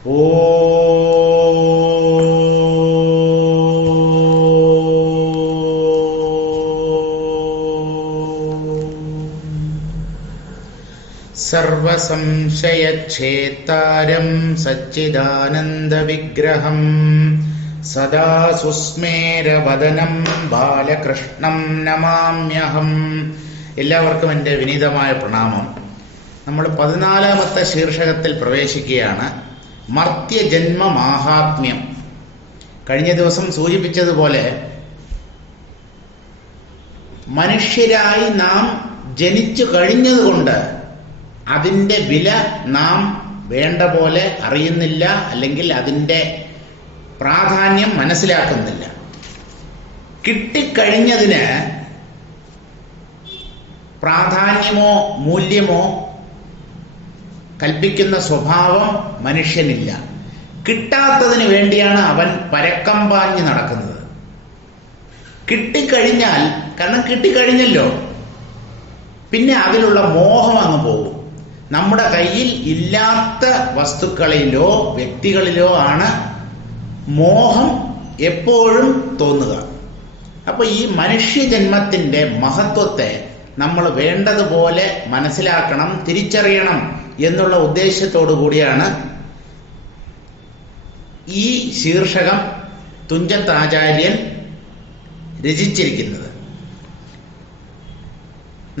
സർവസംശയച്ഛേത്താരം സച്ചിദാനന്ദവിഗ്രഹം സദാ സുസ്മേരവദനം ബാലകൃഷ്ണം നമാമ്യഹം. എല്ലാവർക്കും എൻ്റെ വിനീതമായ പ്രണാമം. നമ്മൾ 14-ാമത്തെ ശീർഷകത്തിൽ പ്രവേശിക്കുകയാണ്. മർത്യജന്മ മാഹാത്മ്യം. കഴിഞ്ഞ ദിവസം സൂചിപ്പിച്ചതുപോലെ മനുഷ്യരായി നാം ജനിച്ചു കഴിഞ്ഞതുകൊണ്ട് അതിൻ്റെ വില നാം വേണ്ട പോലെ അറിയുന്നില്ല, അല്ലെങ്കിൽ അതിൻ്റെ പ്രാധാന്യം മനസ്സിലാക്കുന്നില്ല. കിട്ടിക്കഴിഞ്ഞതിന് പ്രാധാന്യമോ മൂല്യമോ കൽപ്പിക്കുന്ന സ്വഭാവം മനുഷ്യനില്ല. കിട്ടാത്തതിന് വേണ്ടിയാണ് അവൻ പരക്കം പാഞ്ഞ് നടക്കുന്നത്. കിട്ടിക്കഴിഞ്ഞാൽ, കാരണം കിട്ടിക്കഴിഞ്ഞല്ലോ, പിന്നെ അതിലുള്ള മോഹം അങ്ങ് പോകും. നമ്മുടെ കയ്യിൽ ഇല്ലാത്ത വസ്തുക്കളിലോ വ്യക്തികളിലോ ആണ് മോഹം എപ്പോഴും തോന്നുക. അപ്പൊ ഈ മനുഷ്യജന്മത്തിന്റെ മഹത്വത്തെ നമ്മൾ വേണ്ടതുപോലെ മനസ്സിലാക്കണം, തിരിച്ചറിയണം എന്നുള്ള ഉദ്ദേശത്തോടു കൂടിയാണ് ഈ ശീർഷകം തുഞ്ചത്താചാര്യൻ രചിച്ചിരിക്കുന്നത്.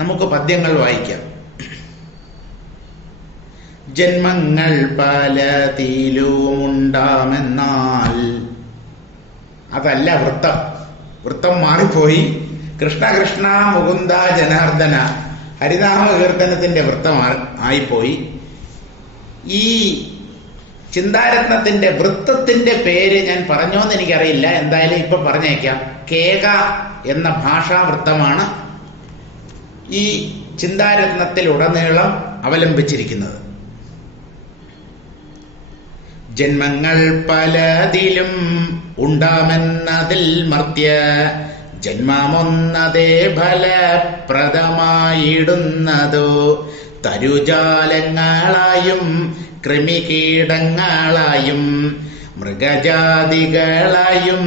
നമുക്ക് പദ്യങ്ങൾ വായിക്കാം. ജന്മങ്ങൾ പലതിലുമുണ്ടാമെന്നാൽ, അതല്ല വൃത്തം. വൃത്തം മാറിപ്പോയി. കൃഷ്ണ കൃഷ്ണ മുകുന്ദ ജനാർദ്ദന ഹരിനാമ കീർത്തനത്തിന്റെ വൃത്തം ആയിപ്പോയി. ഈ ചിന്താരത്നത്തിന്റെ വൃത്തത്തിന്റെ പേര് ഞാൻ പറഞ്ഞോന്ന് എനിക്കറിയില്ല. എന്തായാലും ഇപ്പൊ പറഞ്ഞേക്കാം. കേക എന്ന ഭാഷാവൃത്തമാണ് ഈ ചിന്താരത്നത്തിലുടനീളം അവലംബിച്ചിരിക്കുന്നത്. ജന്മങ്ങൾ പലതിലും ഉണ്ടാമെന്നതിൽ മർത്യ ജന്മമൊന്നതേ ഫലപ്രദമായിടുന്നതോ തരുജാലങ്ങളായും കൃമികീടങ്ങളായും മൃഗജാതികളായും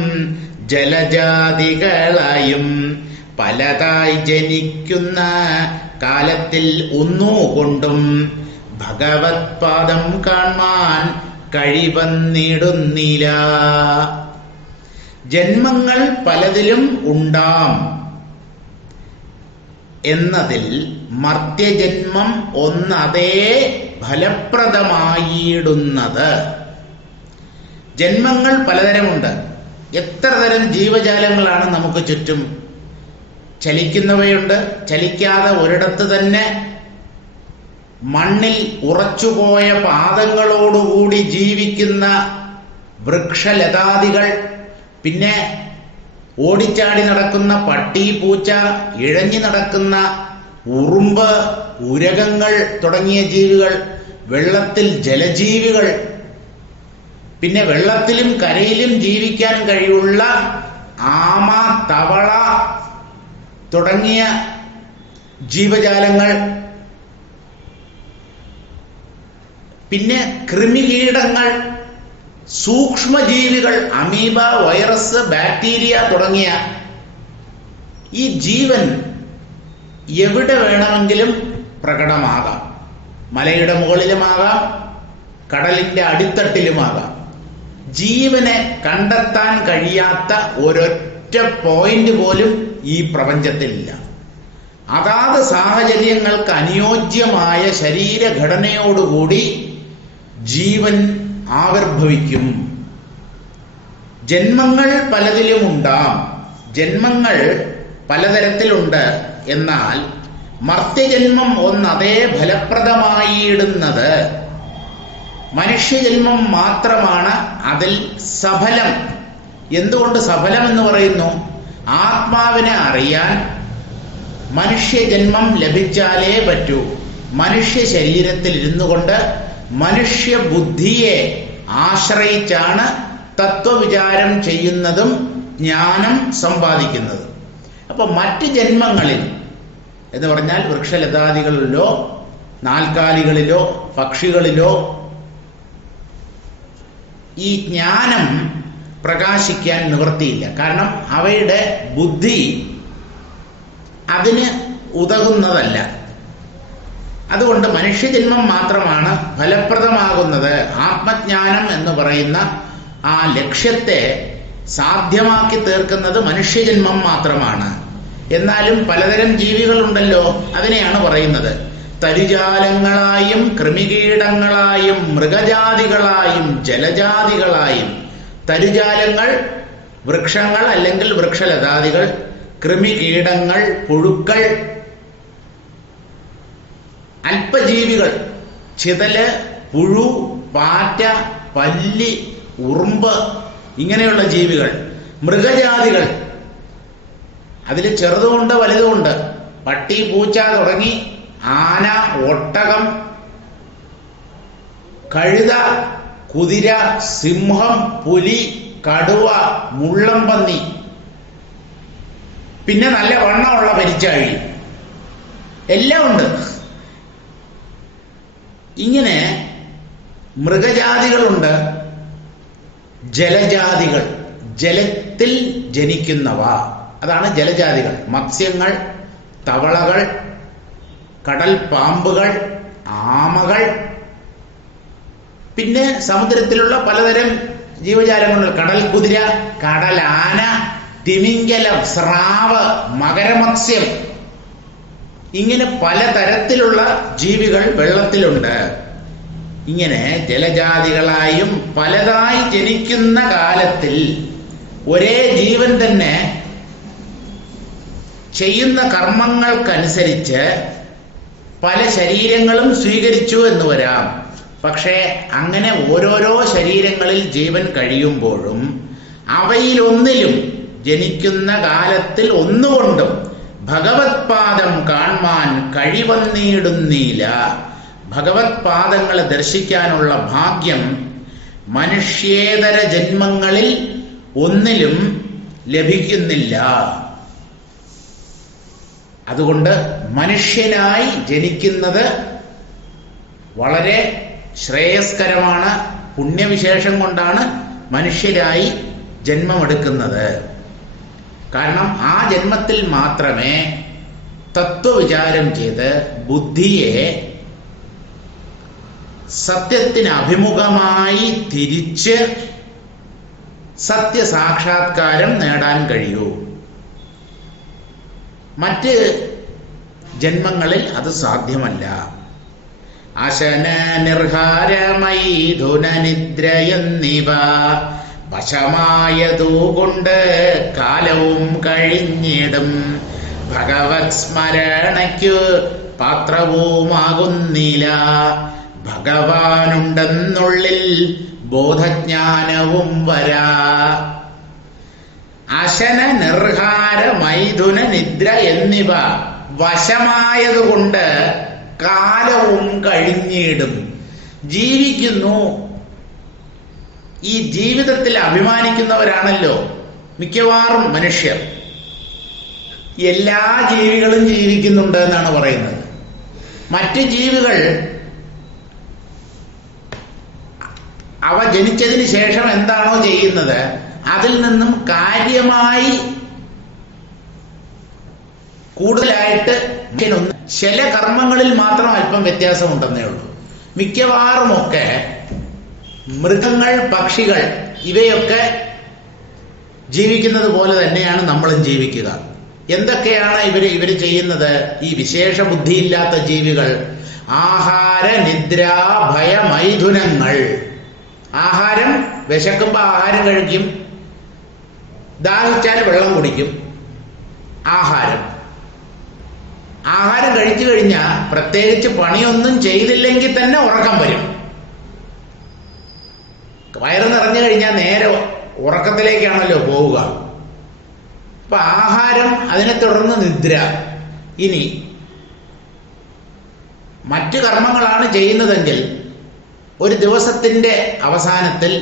ജലജാതികളായും പലതായി ജനിക്കുന്ന കാലത്തിൽ ഒന്നുകൊണ്ടും ഭഗവത് പാദം കാൺമാൻ കഴിവന്നിടുന്നില്ല. ജന്മങ്ങൾ പലതിലും ഉണ്ടാം എന്നതിൽ മർത്യജന്മം ഒന്നതേ ഫലപ്രദമായിടുന്നത്. ജന്മങ്ങൾ പലതരമുണ്ട്. എത്ര തരം ജീവജാലങ്ങളാണ് നമുക്ക് ചുറ്റും. ചലിക്കുന്നവയുണ്ട്, ചലിക്കാതെ ഒരിടത്ത് തന്നെ മണ്ണിൽ ഉറച്ചുപോയ പാദങ്ങളോടുകൂടി ജീവിക്കുന്ന വൃക്ഷലതാദികൾ, പിന്നെ ഓടിച്ചാടി നടക്കുന്ന പട്ടി, പൂച്ച, ഇഴഞ്ഞു നടക്കുന്ന ഉറുമ്പ്, ഉരകങ്ങൾ തുടങ്ങിയ ജീവികൾ, വെള്ളത്തിൽ ജലജീവികൾ, പിന്നെ വെള്ളത്തിലും കരയിലും ജീവിക്കാൻ കഴിവുള്ള ആമ, തവള തുടങ്ങിയ ജീവജാലങ്ങൾ, പിന്നെ കൃമികീടങ്ങൾ, സൂക്ഷ്മജീവികൾ, അമീബ, വൈറസ്, ബാക്ടീരിയ തുടങ്ങിയ ഈ ജീവൻ എവിടെ വേണമെങ്കിലും പ്രകടമാകാം. മലയുടെ മുകളിലുമാകാം, കടലിന്റെ അടിത്തട്ടിലുമാകാം. ജീവനെ കണ്ടെത്താൻ കഴിയാത്ത ഒരൊറ്റ പോയിന്റ് പോലും ഈ പ്രപഞ്ചത്തിലില്ല. അതാത് സാഹചര്യങ്ങൾക്ക് അനുയോജ്യമായ ശരീരഘടനയോടുകൂടി ജീവൻ ആവിർഭവിക്കും. ജന്മങ്ങൾ പലതിലുമുണ്ടാം. ജന്മങ്ങൾ പലതരത്തിലുണ്ട്. എന്നാൽ മർത്യജന്മം ഒന്നതേ ഫലപ്രദമായിടുന്നത്. മനുഷ്യജന്മം മാത്രമാണ് അതിൽ സഫലം. എന്തുകൊണ്ട് സഫലം എന്ന് പറയുന്നു? ആത്മാവിനെ അറിയാൻ മനുഷ്യജന്മം ലഭിച്ചാലേ പറ്റൂ. മനുഷ്യ ശരീരത്തിൽ ഇരുന്നു കൊണ്ട് മനുഷ്യ ബുദ്ധിയെ ആശ്രയിച്ചാണ് തത്വവിചാരം ചെയ്യുന്നതും ജ്ഞാനം സമ്പാദിക്കുന്നതും. അപ്പൊ മറ്റ് ജന്മങ്ങളിൽ എന്ന് പറഞ്ഞാൽ വൃക്ഷലതാദികളിലോ നാൽക്കാലികളിലോ പക്ഷികളിലോ ഈ ജ്ഞാനം പ്രകാശിക്കാൻ നിവൃത്തിയില്ല. കാരണം അവയുടെ ബുദ്ധി അതിന് ഉതകുന്നതല്ല. അതുകൊണ്ട് മനുഷ്യജന്മം മാത്രമാണ് ഫലപ്രദമാകുന്നത്. ആത്മജ്ഞാനം എന്ന് പറയുന്ന ആ ലക്ഷ്യത്തെ സാധ്യമാക്കി തീർക്കുന്നത് മനുഷ്യജന്മം മാത്രമാണ്. എന്നാലും പലതരം ജീവികളുണ്ടല്ലോ, അതിനെയാണ് പറയുന്നത്. തരുജാലങ്ങളായും കൃമികീടങ്ങളായും മൃഗജാതികളായും ജലജാതികളായും. തരുജാലങ്ങൾ വൃക്ഷങ്ങൾ അല്ലെങ്കിൽ വൃക്ഷലതാദികൾ, കൃമികീടങ്ങൾ പുഴുക്കൾ, അല്പജീവികൾ ചിതല്, പുഴു, പാറ്റ, പല്ലി, ഉറുമ്പ്, ഇങ്ങനെയുള്ള ജീവികൾ. മൃഗജാതികൾ, അതിൽ ചെറുതുമുണ്ട് വലുതുമുണ്ട്. പട്ടി, പൂച്ച തുടങ്ങി ആന, ഒട്ടകം, കഴുത, കുതിര, സിംഹം, പുലി, കടുവ, മുള്ളംപന്നി, പിന്നെ നല്ല വണ്ണമുള്ള പെരിച്ചാഴി, എല്ലാം ഉണ്ട്. ഇങ്ങനെ മൃഗജാതികളുണ്ട്. ജലജാതികൾ, ജലത്തിൽ ജനിക്കുന്നവ, അതാണ് ജലജാതികൾ. മത്സ്യങ്ങൾ, തവളകൾ, കടൽ പാമ്പുകൾ, ആമകൾ, പിന്നെ സമുദ്രത്തിലുള്ള പലതരം ജീവജാലങ്ങളുണ്ട്. കടൽ കുതിര, കടലാന, തിമിംഗലം, സ്രാവ്, മകരമത്സ്യം, ഇങ്ങനെ പലതരത്തിലുള്ള ജീവികൾ വെള്ളത്തിലുണ്ട്. ഇങ്ങനെ ജലജാതികളായും പലതായി ജനിക്കുന്ന കാലത്തിൽ ഒരേ ജീവൻ തന്നെ ചെയ്യുന്ന കർമ്മങ്ങൾക്കനുസരിച്ച് പല ശരീരങ്ങളും സ്വീകരിച്ചു എന്ന് വരാം. പക്ഷേ അങ്ങനെ ഓരോരോ ശരീരങ്ങളിൽ ജീവൻ കഴിയുമ്പോഴും അവയിലൊന്നിലും ജനിക്കുന്ന കാലത്തിൽ ഒന്നുകൊണ്ടും ഭഗവത് പാദം കാൺമാൻ കഴിവന്നീടുന്നീല. ഭഗവത് പാദങ്ങളെ ദർശിക്കാനുള്ള ഭാഗ്യം മനുഷ്യേതര ജന്മങ്ങളിൽ ഒന്നിലും ലഭിക്കുന്നില്ല. അതുകൊണ്ട് മനുഷ്യനായി ജനിക്കുന്നത് വളരെ ശ്രേയസ്കരമാണ്. പുണ്യവിശേഷം കൊണ്ടാണ് മനുഷ്യരായി ജന്മമെടുക്കുന്നത്. കാരണം ആ ജന്മത്തിൽ മാത്രമേ തത്വവിചാരം ചെയ്ത് ബുദ്ധിയെ സത്യത്തിന് അഭിമുഖമായി തിരിച്ച് സത്യസാക്ഷാത്കാരം നേടാൻ കഴിയൂ. മറ്റ് ജന്മങ്ങളിൽ അത് സാധ്യമല്ല. അശന നിർഹാര മൈഥുന നിദ്ര എന്നിവ വശമായതുകൊണ്ട് കാലവും കഴിഞ്ഞിടും. ഭഗവത് സ്മരണയ്ക്കു പാത്രവുമാകുന്നില്ല. ഭഗവാനുണ്ടെന്നുള്ളിൽ ബോധജ്ഞാനവും വരാ. അശന നിർഹാര മൈഥുന നിദ്ര എന്നിവ വശമായതുകൊണ്ട് കാലവും കഴിഞ്ഞിടും. ജീവിക്കുന്നു. ഈ ജീവിതത്തിൽ അഭിമാനിക്കുന്നവരാണല്ലോ മിക്കവാറും മനുഷ്യർ. എല്ലാ ജീവികളും ജീവിക്കുന്നുണ്ട് എന്നാണ് പറയുന്നത്. മറ്റ് ജീവികൾ അവ ജനിച്ചതിന് ശേഷം എന്താണോ ചെയ്യുന്നത് അതിൽ നിന്നും കാര്യമായി കൂടുതലായിട്ട് ചില കർമ്മങ്ങളിൽ മാത്രം അല്പം വ്യത്യാസമുണ്ടെന്നേ ഉള്ളൂ. മിക്കവാറുമൊക്കെ മൃഗങ്ങൾ, പക്ഷികൾ ഇവയൊക്കെ ജീവിക്കുന്നത് പോലെ തന്നെയാണ് നമ്മളും ജീവിക്കുക. എന്തൊക്കെയാണ് ഇവര് ചെയ്യുന്നത്? ഈ വിശേഷ ബുദ്ധിയില്ലാത്ത ജീവികൾ ആഹാര നിദ്ര ഭയ മൈഥുനങ്ങൾ. ആഹാരം, വിശക്കുമ്പോൾ ആഹാരം കഴിക്കും, ദാഹിച്ചാൽ വെള്ളം കുടിക്കും. ആഹാരം കഴിച്ചു കഴിഞ്ഞാൽ പ്രത്യേകിച്ച് പണിയൊന്നും ചെയ്തില്ലെങ്കിൽ തന്നെ ഉറക്കം വരും. വയറ് നിറഞ്ഞു കഴിഞ്ഞാൽ നേരെ ഉറക്കത്തിലേക്കാണല്ലോ പോവുക. അപ്പൊ ആഹാരം, അതിനെ തുടർന്ന് നിദ്ര. ഇനി മറ്റു കർമ്മങ്ങളാണ് ചെയ്യുന്നതെങ്കിൽ ഒരു ദിവസത്തിന്റെ അവസാനത്തിൽ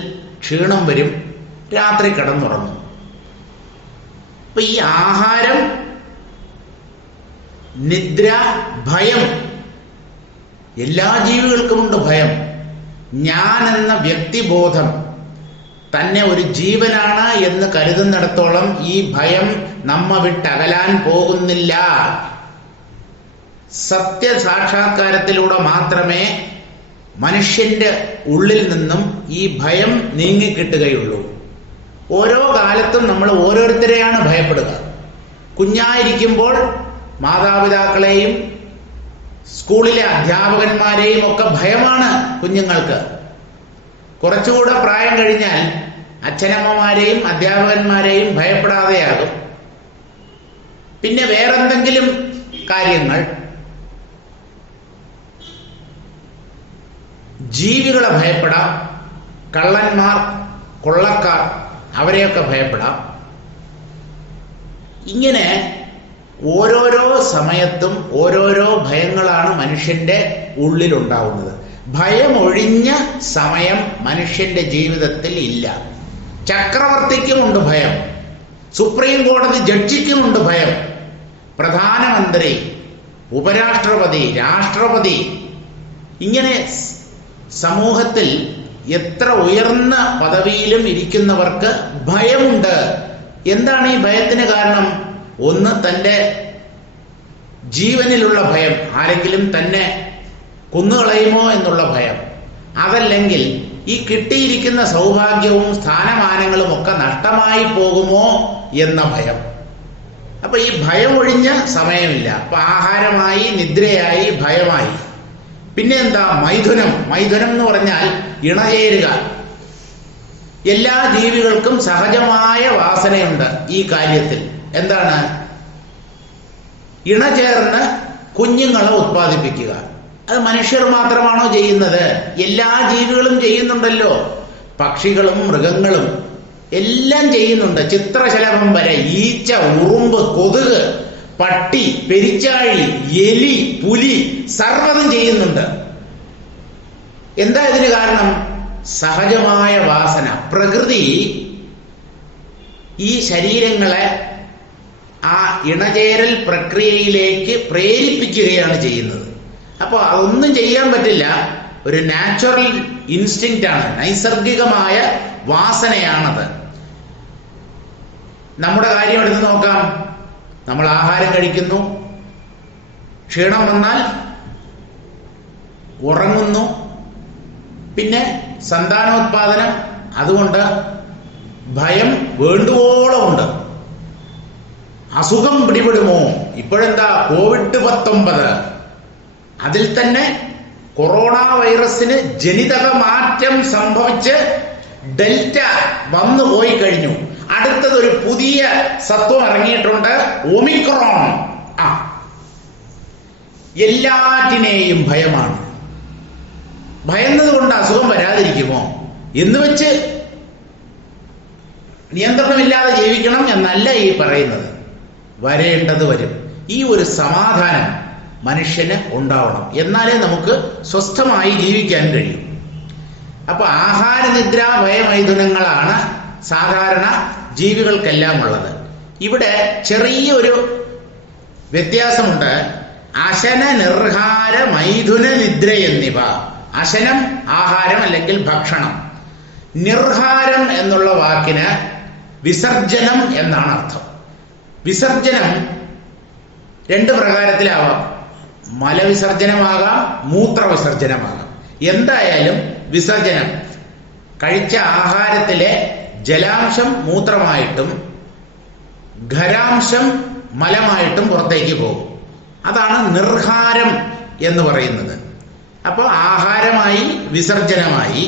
ക്ഷീണം വരും, രാത്രി കിടന്നുറങ്ങും. അപ്പൊ ഈ ആഹാരം, നിദ്ര, ഭയം, എല്ലാ ജീവികൾക്കുമുണ്ട് ഭയം. ഞാൻ എന്ന വ്യക്തിബോധം തന്നെ ഒരു ജീവനാണ് എന്ന് കരുതുന്നിടത്തോളം ഈ ഭയം നമ്മ വിട്ടകലാൻ പോകുന്നില്ല. സത്യസാക്ഷാത്കാരത്തിലൂടെ മാത്രമേ മനുഷ്യന്റെ ഉള്ളിൽ നിന്നും ഈ ഭയം നീങ്ങിക്കിട്ടുകയുള്ളൂ. ഓരോ കാലത്തും നമ്മൾ ഓരോരുത്തരെയാണ് ഭയപ്പെടുക. കുഞ്ഞായിരിക്കുമ്പോൾ മാതാപിതാക്കളെയും സ്കൂളിലെ അധ്യാപകന്മാരെയും ഒക്കെ ഭയമാണ് കുഞ്ഞുങ്ങൾക്ക്. കുറച്ചുകൂടെ പ്രായം കഴിഞ്ഞാൽ അച്ഛനമ്മമാരെയും അധ്യാപകന്മാരെയും ഭയപ്പെടാതെയാകും. പിന്നെ വേറെന്തെങ്കിലും കാര്യങ്ങൾ, ജീവികളെ ഭയപ്പെടാം, കള്ളന്മാർ, കൊള്ളക്കാർ, അവരെയൊക്കെ ഭയപ്പെടാം. ഇങ്ങനെ ഓരോരോ സമയത്തും ഓരോരോ ഭയങ്ങളാണ് മനുഷ്യന്റെ ഉള്ളിലുണ്ടാവുന്നത്. ഭയമൊഴിഞ്ഞ സമയം മനുഷ്യന്റെ ജീവിതത്തിൽ ഇല്ല. ചക്രവർത്തിക്കുമുണ്ട് ഭയം, സുപ്രീം കോടതി ജഡ്ജിക്കുമുണ്ട് ഭയം, പ്രധാനമന്ത്രി, ഉപരാഷ്ട്രപതി, രാഷ്ട്രപതി, ഇങ്ങനെ സമൂഹത്തിൽ എത്ര ഉയർന്ന പദവിയിലും ഇരിക്കുന്നവർക്ക് ഭയമുണ്ട്. എന്താണ് ഈ ഭയത്തിന് കാരണം? ഒന്ന്, തൻ്റെ ജീവനിലുള്ള ഭയം, ആരെങ്കിലും തന്നെ കൊന്നുകളയുമോ എന്നുള്ള ഭയം. അതല്ലെങ്കിൽ ഈ കിട്ടിയിരിക്കുന്ന സൗഭാഗ്യവും സ്ഥാനമാനങ്ങളും ഒക്കെ നഷ്ടമായി പോകുമോ എന്ന ഭയം. അപ്പൊ ഈ ഭയം ഒഴിഞ്ഞ സമയമില്ല. അപ്പൊ ആഹാരമായി, നിദ്രയായി, ഭയമായി. പിന്നെ എന്താ? മൈഥുനം. മൈഥുനം എന്ന് പറഞ്ഞാൽ ഇണചേരുക. എല്ലാ ജീവികൾക്കും സഹജമായ വാസനയുണ്ട് ഈ കാര്യത്തിൽ. എന്താണ്? ഇണചേർന്ന് കുഞ്ഞുങ്ങളെ ഉത്പാദിപ്പിക്കുക. അത് മനുഷ്യർ മാത്രമാണോ ചെയ്യുന്നത്? എല്ലാ ജീവികളും ചെയ്യുന്നുണ്ടല്ലോ. പക്ഷികളും മൃഗങ്ങളും എല്ലാം ചെയ്യുന്നുണ്ട്. ചിത്രശലഭം വരെ, ഈച്ച, ഉറുമ്പ്, കൊതുക്, പട്ടി, പെരിച്ചാഴി, എലി, പുലി, സർവ്വതും ചെയ്യുന്നുണ്ട്. എന്താ ഇതിന് കാരണം? സഹജമായ വാസന. പ്രകൃതി ഈ ശരീരങ്ങളെ ആ ഇണചേരൽ പ്രക്രിയയിലേക്ക് പ്രേരിപ്പിക്കുകയാണ് ചെയ്യുന്നത്. അപ്പോൾ അതൊന്നും ചെയ്യാൻ പറ്റില്ല. ഒരു നാച്ചുറൽ ഇൻസ്റ്റിങ്ക്റ്റ് ആണ്, നൈസർഗികമായ വാസനയാണത്. നമ്മുടെ കാര്യം എടുത്ത് നോക്കാം. നമ്മൾ ആഹാരം കഴിക്കുന്നു, ക്ഷീണം വന്നാൽ ഉറങ്ങുന്നു, പിന്നെ സന്താനോത്പാദനം. അതുകൊണ്ട് ഭയം വേണ്ടുവോളം ഉണ്ട്. അസുഖം പിടിപെടുമോ? ഇപ്പോഴെന്താ COVID-19, അതിൽ തന്നെ കൊറോണ വൈറസിന് ജനിതക മാറ്റം സംഭവിച്ച് ഡെൽറ്റ വന്നു പോയി കഴിഞ്ഞു. അടുത്തതൊരു പുതിയ സത്വം ഇറങ്ങിയിട്ടുണ്ട്, ഒമിക്രോൺ. എല്ലാറ്റിനെയും ഭയമാണ്. ഭയന്നത് കൊണ്ട് അസുഖം വരാതിരിക്കുമോ എന്ന് വെച്ച് നിയന്ത്രണമില്ലാതെ ജീവിക്കണം എന്നല്ല ഈ പറയുന്നത്. വരേണ്ടത് വരും. ഈ ഒരു സമാധാനം മനുഷ്യന് ഉണ്ടാവണം. എന്നാലേ നമുക്ക് സ്വസ്ഥമായി ജീവിക്കാൻ കഴിയും. അപ്പൊ ആഹാര, നിദ്ര, ഭയമൈഥുനങ്ങളാണ് സാധാരണ ജീവികൾക്കെല്ലാം ഉള്ളത്. ഇവിടെ ചെറിയൊരു വ്യത്യാസമുണ്ട്. അശന, നിർഹാര, മൈഥുന, നിദ്ര എന്നിവ. അശനം ആഹാരം അല്ലെങ്കിൽ ഭക്ഷണം. നിർഹാരം എന്നുള്ള വാക്കിന് വിസർജനം എന്നാണ് അർത്ഥം. വിസർജനം രണ്ട് പ്രകാരത്തിലാവാം. മലവിസർജനമാകാം, മൂത്രവിസർജനമാകാം. എന്തായാലും വിസർജനം, കഴിച്ച ആഹാരത്തിലെ ജലാംശം മൂത്രമായിട്ടും ഖരാംശം മലമായിട്ടും പുറത്തേക്ക് പോകും. അതാണ് നിർഹാരം എന്ന് പറയുന്നത്. അപ്പോൾ ആഹാരമായി, വിസർജനമായി.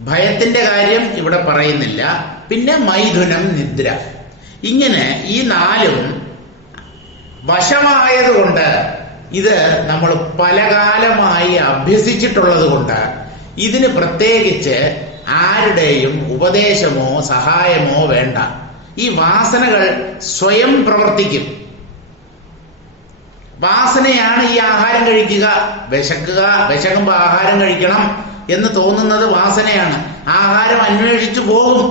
ഭയത്തിന്റെ കാര്യം ഇവിടെ പറയുന്നില്ല. പിന്നെ മൈഥുനം, നിദ്ര. ഇങ്ങനെ ഈ നാലും വശമായതുകൊണ്ട്, ഇത് നമ്മൾ പല കാലമായി അഭ്യസിച്ചിട്ടുള്ളത് കൊണ്ട് ഇതിന് പ്രത്യേകിച്ച് ആരുടെയും ഉപദേശമോ സഹായമോ വേണ്ട. ഈ വാസനകൾ സ്വയം പ്രവർത്തിക്കും. വാസനയാണ് ഈ ആഹാരം കഴിക്കുക, വിശക്കുക, വിശക്കുമ്പോൾ ആഹാരം കഴിക്കണം എന്ന് തോന്നുന്നത് വാസനയാണ്. ആഹാരം അന്വേഷിച്ചു പോകും.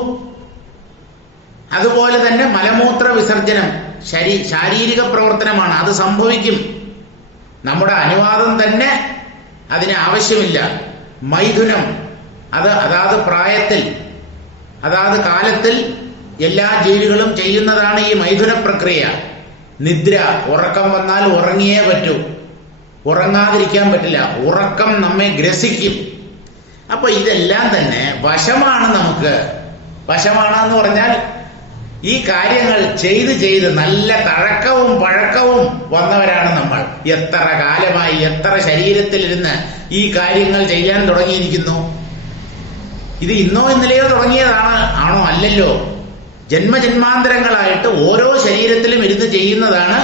അതുപോലെ തന്നെ മലമൂത്ര വിസർജനം ശാരീരിക പ്രവർത്തനമാണ്. അത് സംഭവിക്കും. നമ്മുടെ അനുവാദം തന്നെ അതിന് ആവശ്യമില്ല. മൈഥുനം, അത് അതാത് പ്രായത്തിൽ അതാത് കാലത്തിൽ എല്ലാ ജീവികളും ചെയ്യുന്നതാണ് ഈ മൈഥുന പ്രക്രിയ. നിദ്ര, ഉറക്കം വന്നാൽ ഉറങ്ങിയേ പറ്റൂ, ഉറങ്ങാതിരിക്കാൻ പറ്റില്ല, ഉറക്കം നമ്മെ ഗ്രസിക്കും. അപ്പൊ ഇതെല്ലാം തന്നെ വശമാണ്. നമുക്ക് വശമാണെന്ന് പറഞ്ഞാൽ ഈ കാര്യങ്ങൾ ചെയ്ത് നല്ല തഴക്കവും പഴക്കവും വന്നവരാണ് നമ്മൾ. എത്ര കാലമായി, എത്ര ശരീരത്തിലിരുന്ന് ഈ കാര്യങ്ങൾ ചെയ്യാൻ തുടങ്ങിയിരിക്കുന്നു. ഇത് ഇന്നോ ഇന്നലെയോ തുടങ്ങിയതാണ് ആണോ? അല്ലല്ലോ. ജന്മജന്മാന്തരങ്ങളായിട്ട് ഓരോ ശരീരത്തിലും ഇരുന്ന് ചെയ്യുന്നതാണ്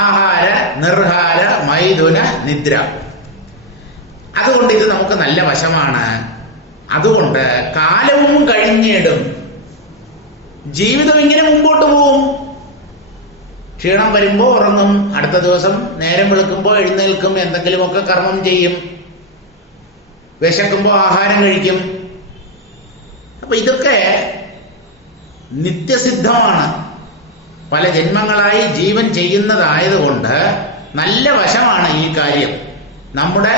ആഹാര, നിർഹാര, മൈഥുന, നിദ്ര. അതുകൊണ്ട് ഇത് നമുക്ക് നല്ല വശമാണ്. അതുകൊണ്ട് കാലവും കഴിഞ്ഞിടും, ജീവിതം ഇങ്ങനെ മുമ്പോട്ട് പോവും. ക്ഷീണം വരുമ്പോൾ ഉറങ്ങും, അടുത്ത ദിവസം നേരം വെളുക്കുമ്പോൾ എഴുന്നേൽക്കും, എന്തെങ്കിലുമൊക്കെ കർമ്മം ചെയ്യും, വിശക്കുമ്പോൾ ആഹാരം കഴിക്കും. അപ്പൊ ഇതൊക്കെ നിത്യസിദ്ധമാണ്. പല ജന്മങ്ങളായി ജീവൻ ചെയ്യുന്നതായതുകൊണ്ട് നല്ല വശമാണ് ഈ കാര്യം. നമ്മുടെ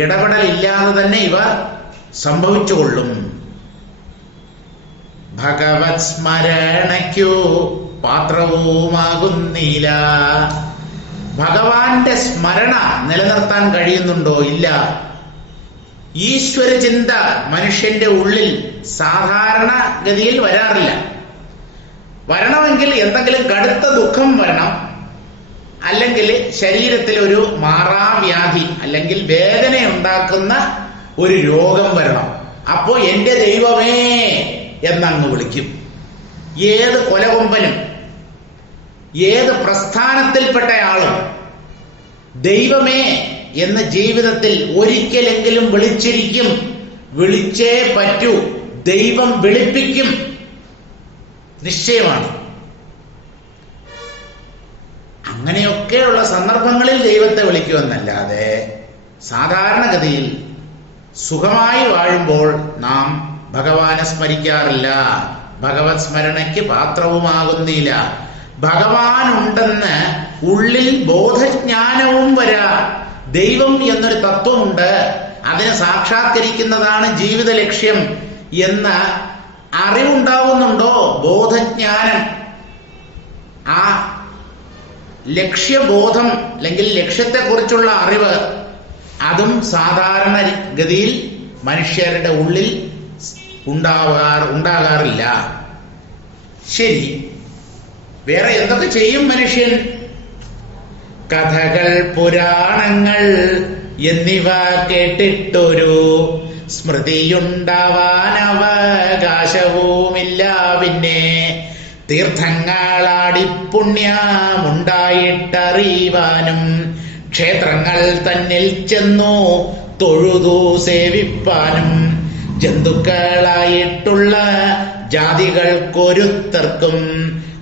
ഇടപെടലില്ലാതെ തന്നെ ഇവ സംഭവിച്ചുകൊള്ളും. ഭഗവത് സ്മരണയ്ക്കു പാത്രവുമാകുന്നില്ല. ഭഗവാന്റെ സ്മരണ നിലനിർത്താൻ കഴിയുന്നുണ്ടോ? ഇല്ല. ഈശ്വര ചിന്ത മനുഷ്യന്റെ ഉള്ളിൽ സാധാരണഗതിയിൽ വരാറില്ല. വരണമെങ്കിൽ എന്തെങ്കിലും കടുത്ത ദുഃഖം വരണം, അല്ലെങ്കിൽ ശരീരത്തിൽ ഒരു മാറാവ്യാധി അല്ലെങ്കിൽ വേദന ഉണ്ടാക്കുന്ന ഒരു രോഗം വരണം. അപ്പോ എന്റെ ദൈവമേ എന്നങ്ങ് വിളിക്കും. ഏത് കൊലകൊമ്പനും ഏത് പ്രസ്ഥാനത്തിൽപ്പെട്ടയാളും ദൈവമേ എന്ന് ജീവിതത്തിൽ ഒരിക്കലെങ്കിലും വിളിച്ചിരിക്കും. വിളിച്ചേ പറ്റൂ. ദൈവം വിളിപ്പിക്കും, നിശ്ചയമാണ്. അങ്ങനെയൊക്കെയുള്ള സന്ദർഭങ്ങളിൽ ദൈവത്തെ വിളിക്കുമെന്നല്ലാതെ സാധാരണഗതിയിൽ സുഖമായി വാഴുമ്പോൾ നാം ഭഗവാനെ സ്മരിക്കാറില്ല. ഭഗവത് സ്മരണയ്ക്ക് പാത്രവുമാകുന്നില്ല. ഭഗവാൻ ഉണ്ടെന്ന് ഉള്ളിൽ ബോധജ്ഞാനവും വരാ. ദൈവം എന്നൊരു തത്വമുണ്ട്, അതിനെ സാക്ഷാത്കരിക്കുന്നതാണ് ജീവിത ലക്ഷ്യം എന്ന അറിവുണ്ടാവുന്നുണ്ടോ? ബോധജ്ഞാനം, ആ ലക്ഷ്യബോധം അല്ലെങ്കിൽ ലക്ഷ്യത്തെക്കുറിച്ചുള്ള അറിവ്, അതും സാധാരണ ഗതിയിൽ മനുഷ്യരുടെ ഉള്ളിൽ ഉണ്ടാകാറില്ല. ശരി, വേറെ എന്തൊക്കെ ചെയ്യും മനുഷ്യൻ? കഥകൾ, പുരാണങ്ങൾ എന്നിവ കേട്ടിട്ടൊരു സ്മൃതിയുണ്ടാവാൻ അവകാശവുമില്ല. പിന്നെ തീർത്ഥങ്ങളാടി പുണ്യമുണ്ടായിട്ടറിയുവാനും ക്ഷേത്രങ്ങൾ തന്നിൽ ചെന്നു തൊഴുതു സേവിപ്പാനും ജന്തുക്കളായിട്ടുള്ള ജാതികൾക്കൊരുത്തർക്കും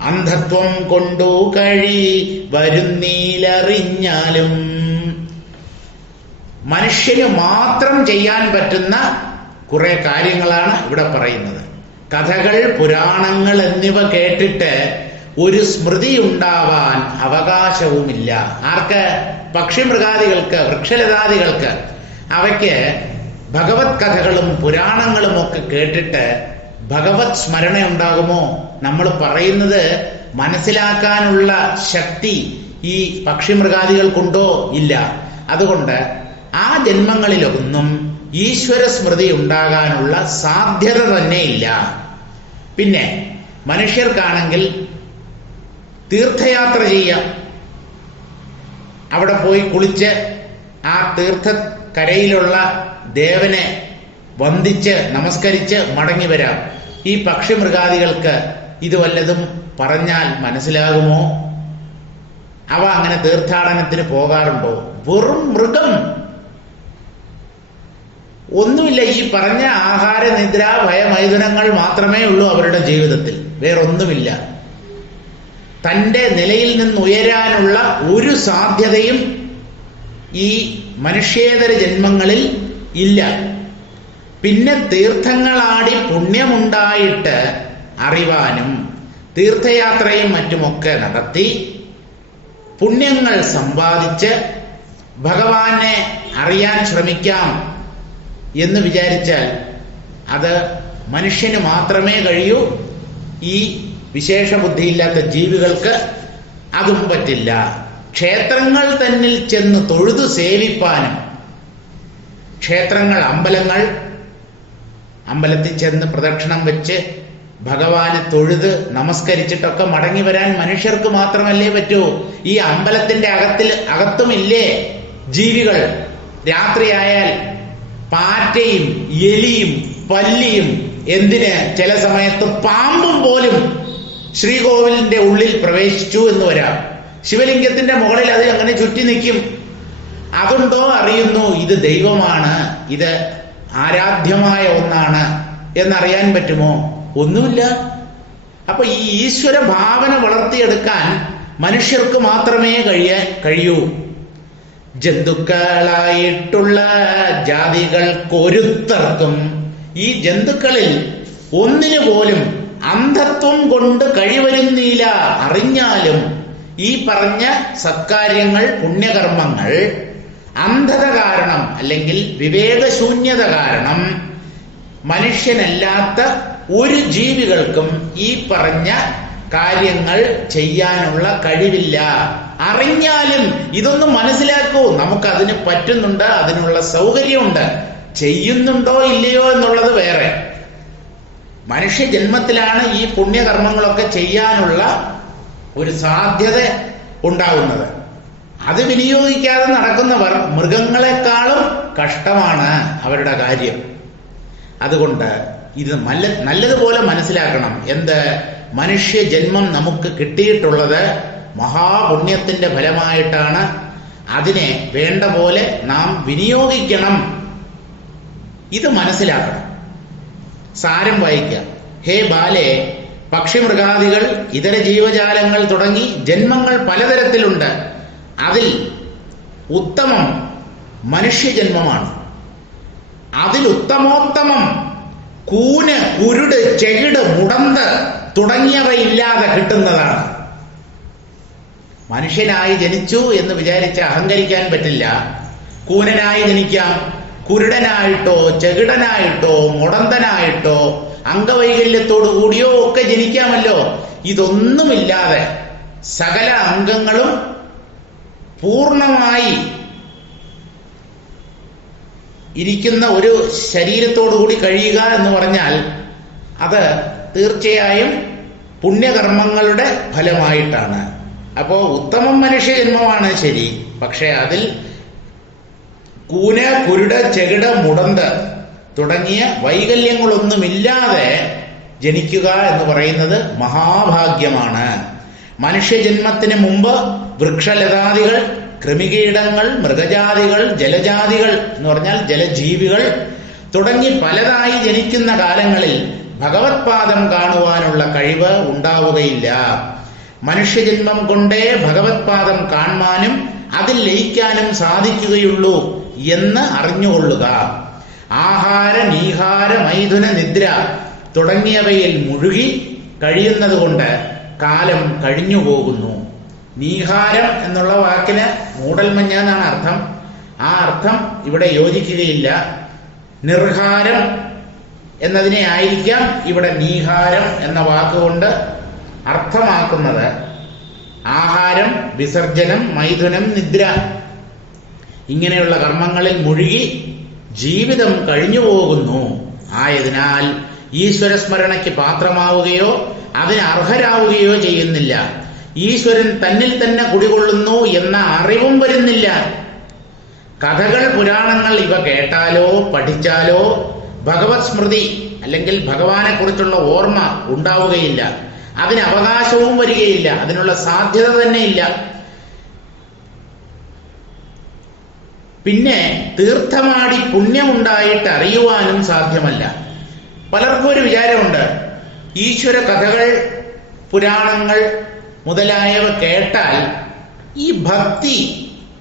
അന്ധത്വം കൊണ്ടു കഴി വരുന്നീലറിഞ്ഞാലും. മനുഷ്യന് മാത്രം ചെയ്യാൻ പറ്റുന്ന കുറെ കാര്യങ്ങളാണ് ഇവിടെ പറയുന്നത്. കഥകൾ, പുരാണങ്ങൾ എന്നിവ കേട്ടിട്ട് ഒരു സ്മൃതി ഉണ്ടാവാൻ അവകാശവുമില്ല. ആർക്ക്? പക്ഷിമൃഗാദികൾക്ക്, വൃക്ഷലതാദികൾക്ക്. അവയ്ക്ക് ഭഗവത് കഥകളും പുരാണങ്ങളും ഒക്കെ കേട്ടിട്ട് ഭഗവത് സ്മരണ ഉണ്ടാകുമോ? നമ്മൾ പറയുന്നത് മനസ്സിലാക്കാനുള്ള ശക്തി ഈ പക്ഷിമൃഗാദികൾക്കുണ്ടോ? ഇല്ല. അതുകൊണ്ട് ആ ജന്മങ്ങളിലൊന്നും ഈശ്വര സ്മൃതി ഉണ്ടാകാനുള്ള സാധ്യത തന്നെ ഇല്ല. പിന്നെ മനുഷ്യർക്കാണെങ്കിൽ തീർത്ഥയാത്ര ചെയ്യാം. അവിടെ പോയി കുളിച്ച് ആ തീർത്ഥക്കരയിലുള്ള ദേവനെ വന്ദിച്ച് നമസ്കരിച്ച് മടങ്ങി വരാം. ഈ പക്ഷിമൃഗാദികൾക്ക് ഇത് വല്ലതും പറഞ്ഞാൽ മനസ്സിലാകുമോ? അവ അങ്ങനെ തീർത്ഥാടനത്തിന് പോകാറുണ്ടോ? വെറും മൃഗം, ഒന്നുമില്ല. ഈ പറഞ്ഞ ആഹാര, നിദ്ര, ഭയമൈഥുനങ്ങൾ മാത്രമേ ഉള്ളൂ അവരുടെ ജീവിതത്തിൽ, വേറൊന്നുമില്ല. തൻ്റെ നിലയിൽ നിന്ന് ഉയരാനുള്ള ഒരു സാധ്യതയും ഈ മനുഷ്യേതര ജന്മങ്ങളിൽ ഇല്ല. പിന്നെ തീർത്ഥങ്ങളാടി പുണ്യമുണ്ടായിട്ട് അറിവാനും തീർത്ഥയാത്രയും മറ്റുമൊക്കെ നടത്തി പുണ്യങ്ങൾ സമ്പാദിച്ച് ഭഗവാനെ അറിയാൻ ശ്രമിക്കാം എന്ന് വിചാരിച്ചാൽ അത് മനുഷ്യന് മാത്രമേ കഴിയൂ. ഈ വിശേഷ ബുദ്ധിയില്ലാത്ത ജീവികൾക്ക് അതും പറ്റില്ല. ക്ഷേത്രങ്ങൾ തന്നിൽ ചെന്ന് തൊഴുതു സേവിപ്പാനും, ക്ഷേത്രങ്ങൾ, അമ്പലത്തിൽ ചെന്ന് പ്രദക്ഷിണം വെച്ച് ഭഗവാനെ തൊഴുത് നമസ്കരിച്ചിട്ടൊക്കെ മടങ്ങി വരാൻ മനുഷ്യർക്ക് മാത്രമല്ലേ പറ്റൂ. ഈ അമ്പലത്തിന്റെ അകത്തുമില്ലേ ജീവികൾ. രാത്രിയായാൽ പാറ്റയും എലിയും പല്ലിയും, എന്തിന് ചില സമയത്ത് പാമ്പും പോലും ശ്രീകോവിലിന്റെ ഉള്ളിൽ പ്രവേശിച്ചു എന്ന് വരാം. ശിവലിംഗത്തിന്റെ മുകളിൽ അത് അങ്ങനെ ചുറ്റി നിൽക്കും. അതുണ്ടോ അറിയുന്നു ഇത് ദൈവമാണ്, ഇത് ആരാധ്യമായ ഒന്നാണ് എന്നറിയാൻ പറ്റുമോ? ഒന്നുമില്ല. അപ്പൊ ഈ ഈശ്വര ഭാവന വളർത്തിയെടുക്കാൻ മനുഷ്യർക്ക് മാത്രമേ കഴിയൂ. ജന്തുക്കളായിട്ടുള്ള ജാതികൾക്കൊരുത്തർക്കും ഈ ജന്തുക്കളിൽ ഒന്നിനു പോലും അന്ധത്വം കൊണ്ട് കഴിവരുന്നില്ല. അറിഞ്ഞാലും ഈ പറഞ്ഞ സത്കാര്യങ്ങൾ, പുണ്യകർമ്മങ്ങൾ അന്ധത കാരണം അല്ലെങ്കിൽ വിവേകശൂന്യത കാരണം മനുഷ്യനല്ലാത്ത ഒരു ജീവികൾക്കും ഈ പറഞ്ഞ കാര്യങ്ങൾ ചെയ്യാനുള്ള കഴിവില്ല. അറിഞ്ഞാലും ഇതൊന്നും മനസ്സിലാക്കൂ, നമുക്കതിന് പറ്റുന്നുണ്ട്, അതിനുള്ള സൗകര്യമുണ്ട്. ചെയ്യുന്നുണ്ടോ ഇല്ലയോ എന്നുള്ളത് വേറെ. മനുഷ്യ ജന്മത്തിലാണ് ഈ പുണ്യകർമ്മങ്ങളൊക്കെ ചെയ്യാനുള്ള ഒരു സാധ്യത ഉണ്ടാകുന്നത്. അത് വിനിയോഗിക്കാതെ നടക്കുന്നവർ മൃഗങ്ങളെക്കാളും കഷ്ടമാണ് അവരുടെ കാര്യം. അതുകൊണ്ട് ഇത് നല്ലതുപോലെ മനസ്സിലാക്കണം. മനുഷ്യ ജന്മം നമുക്ക് കിട്ടിയിട്ടുള്ളത് മഹാപുണ്യത്തിന്റെ ഫലമായിട്ടാണ്. അതിനെ വേണ്ട പോലെ നാം വിനിയോഗിക്കണം. ഇത് മനസ്സിലാക്കണം. സാരം വായിക്കാം. ഹേ ബാലേ, പക്ഷിമൃഗാദികൾ, ഇതര ജീവജാലങ്ങൾ തുടങ്ങി ജന്മങ്ങൾ പലതരത്തിലുണ്ട്. അതിൽ ഉത്തമം മനുഷ്യജന്മമാണ്. അതിൽ ഉത്തമോത്തമം കൂന്, കുരുട്, ചെകിട്, മുടന്ത് തുടങ്ങിയവയില്ലാതെ കിട്ടുന്നതാണ്. മനുഷ്യനായി ജനിച്ചു എന്ന് വിചാരിച്ച് അഹങ്കരിക്കാൻ പറ്റില്ല. കൂനനായി ജനിക്കാം, കുരുടനായിട്ടോ ചെകിടനായിട്ടോ മുടന്തനായിട്ടോ അംഗവൈകല്യത്തോടു കൂടിയോ ഒക്കെ ജനിക്കാമല്ലോ. ഇതൊന്നുമില്ലാതെ സകല അംഗങ്ങളും പൂർണ്ണമായി ഇരിക്കുന്ന ഒരു ശരീരത്തോടുകൂടി കഴിയുക എന്ന് പറഞ്ഞാൽ അത് തീർച്ചയായും പുണ്യകർമ്മങ്ങളുടെ ഫലമായിട്ടാണ്. അപ്പോ ഉത്തമം മനുഷ്യജന്മമാണ് ശരി. പക്ഷെ അതിൽ കൂന്, കുരുട്, ചെകിട്, മുടന്ത് തുടങ്ങിയ വൈകല്യങ്ങളൊന്നുമില്ലാതെ ജനിക്കുക എന്ന് പറയുന്നത് മഹാഭാഗ്യമാണ്. മനുഷ്യജന്മത്തിന് മുമ്പ് വൃക്ഷലതാദികൾ, കൃമികീടങ്ങൾ, മൃഗജാതികൾ, ജലജാതികൾ എന്ന് പറഞ്ഞാൽ ജലജീവികൾ തുടങ്ങി പലതായി ജനിക്കുന്ന കാലങ്ങളിൽ ഭഗവത് പാദം കാണുവാനുള്ള കഴിവ് ഉണ്ടാവുകയില്ല. മനുഷ്യജന്മം കൊണ്ടേ ഭഗവത് പാദം കാണുവാനും അതിൽ ലയിക്കാനും സാധിക്കുകയുള്ളൂ എന്ന് അറിഞ്ഞുകൊള്ളുക. ആഹാര, നീഹാര, മൈഥുന, നിദ്ര തുടങ്ങിയവയിൽ മുഴുകി കഴിയുന്നത് കൊണ്ട് കാലം കഴിഞ്ഞു പോകുന്നു. നീഹാരം എന്നുള്ള വാക്കിന് മൂടൽമഞ്ഞ എന്നാണ് അർത്ഥം. ആ അർത്ഥം ഇവിടെ യോജിക്കുകയില്ല. നിർഹാരം എന്നതിനെ ആയിരിക്കാം ഇവിടെ നീഹാരം എന്ന വാക്കുകൊണ്ട് അർത്ഥമാക്കുന്നത്. ആഹാരം, വിസർജനം, മൈഥുനം, നിദ്ര ഇങ്ങനെയുള്ള കർമ്മങ്ങളിൽ മുഴുകി ജീവിതം കഴിഞ്ഞു പോകുന്നു. ആയതിനാൽ ഈശ്വരസ്മരണയ്ക്ക് പാത്രമാവുകയോ അതിന് അർഹരാവുകയോ ചെയ്യുന്നില്ല. ഈശ്വരൻ തന്നിൽ തന്നെ കുടികൊള്ളുന്നു എന്ന അറിവും വരുന്നില്ല. കഥകൾ, പുരാണങ്ങൾ ഇവ കേട്ടാലോ പഠിച്ചാലോ ഭഗവത് സ്മൃതി അല്ലെങ്കിൽ ഭഗവാനെ കുറിച്ചുള്ള ഓർമ്മ ഉണ്ടാവുകയില്ല. അതിന് അവകാശവും വരികയില്ല. അതിനുള്ള സാധ്യത തന്നെ ഇല്ല. പിന്നെ തീർത്ഥമാടി പുണ്യമുണ്ടായിട്ട് അറിയുവാനും സാധ്യമല്ല. പലർക്കും ഒരു വിചാരമുണ്ട്, ഈശ്വര കഥകൾ, പുരാണങ്ങൾ മുതലായവ കേട്ടാൽ ഈ ഭക്തി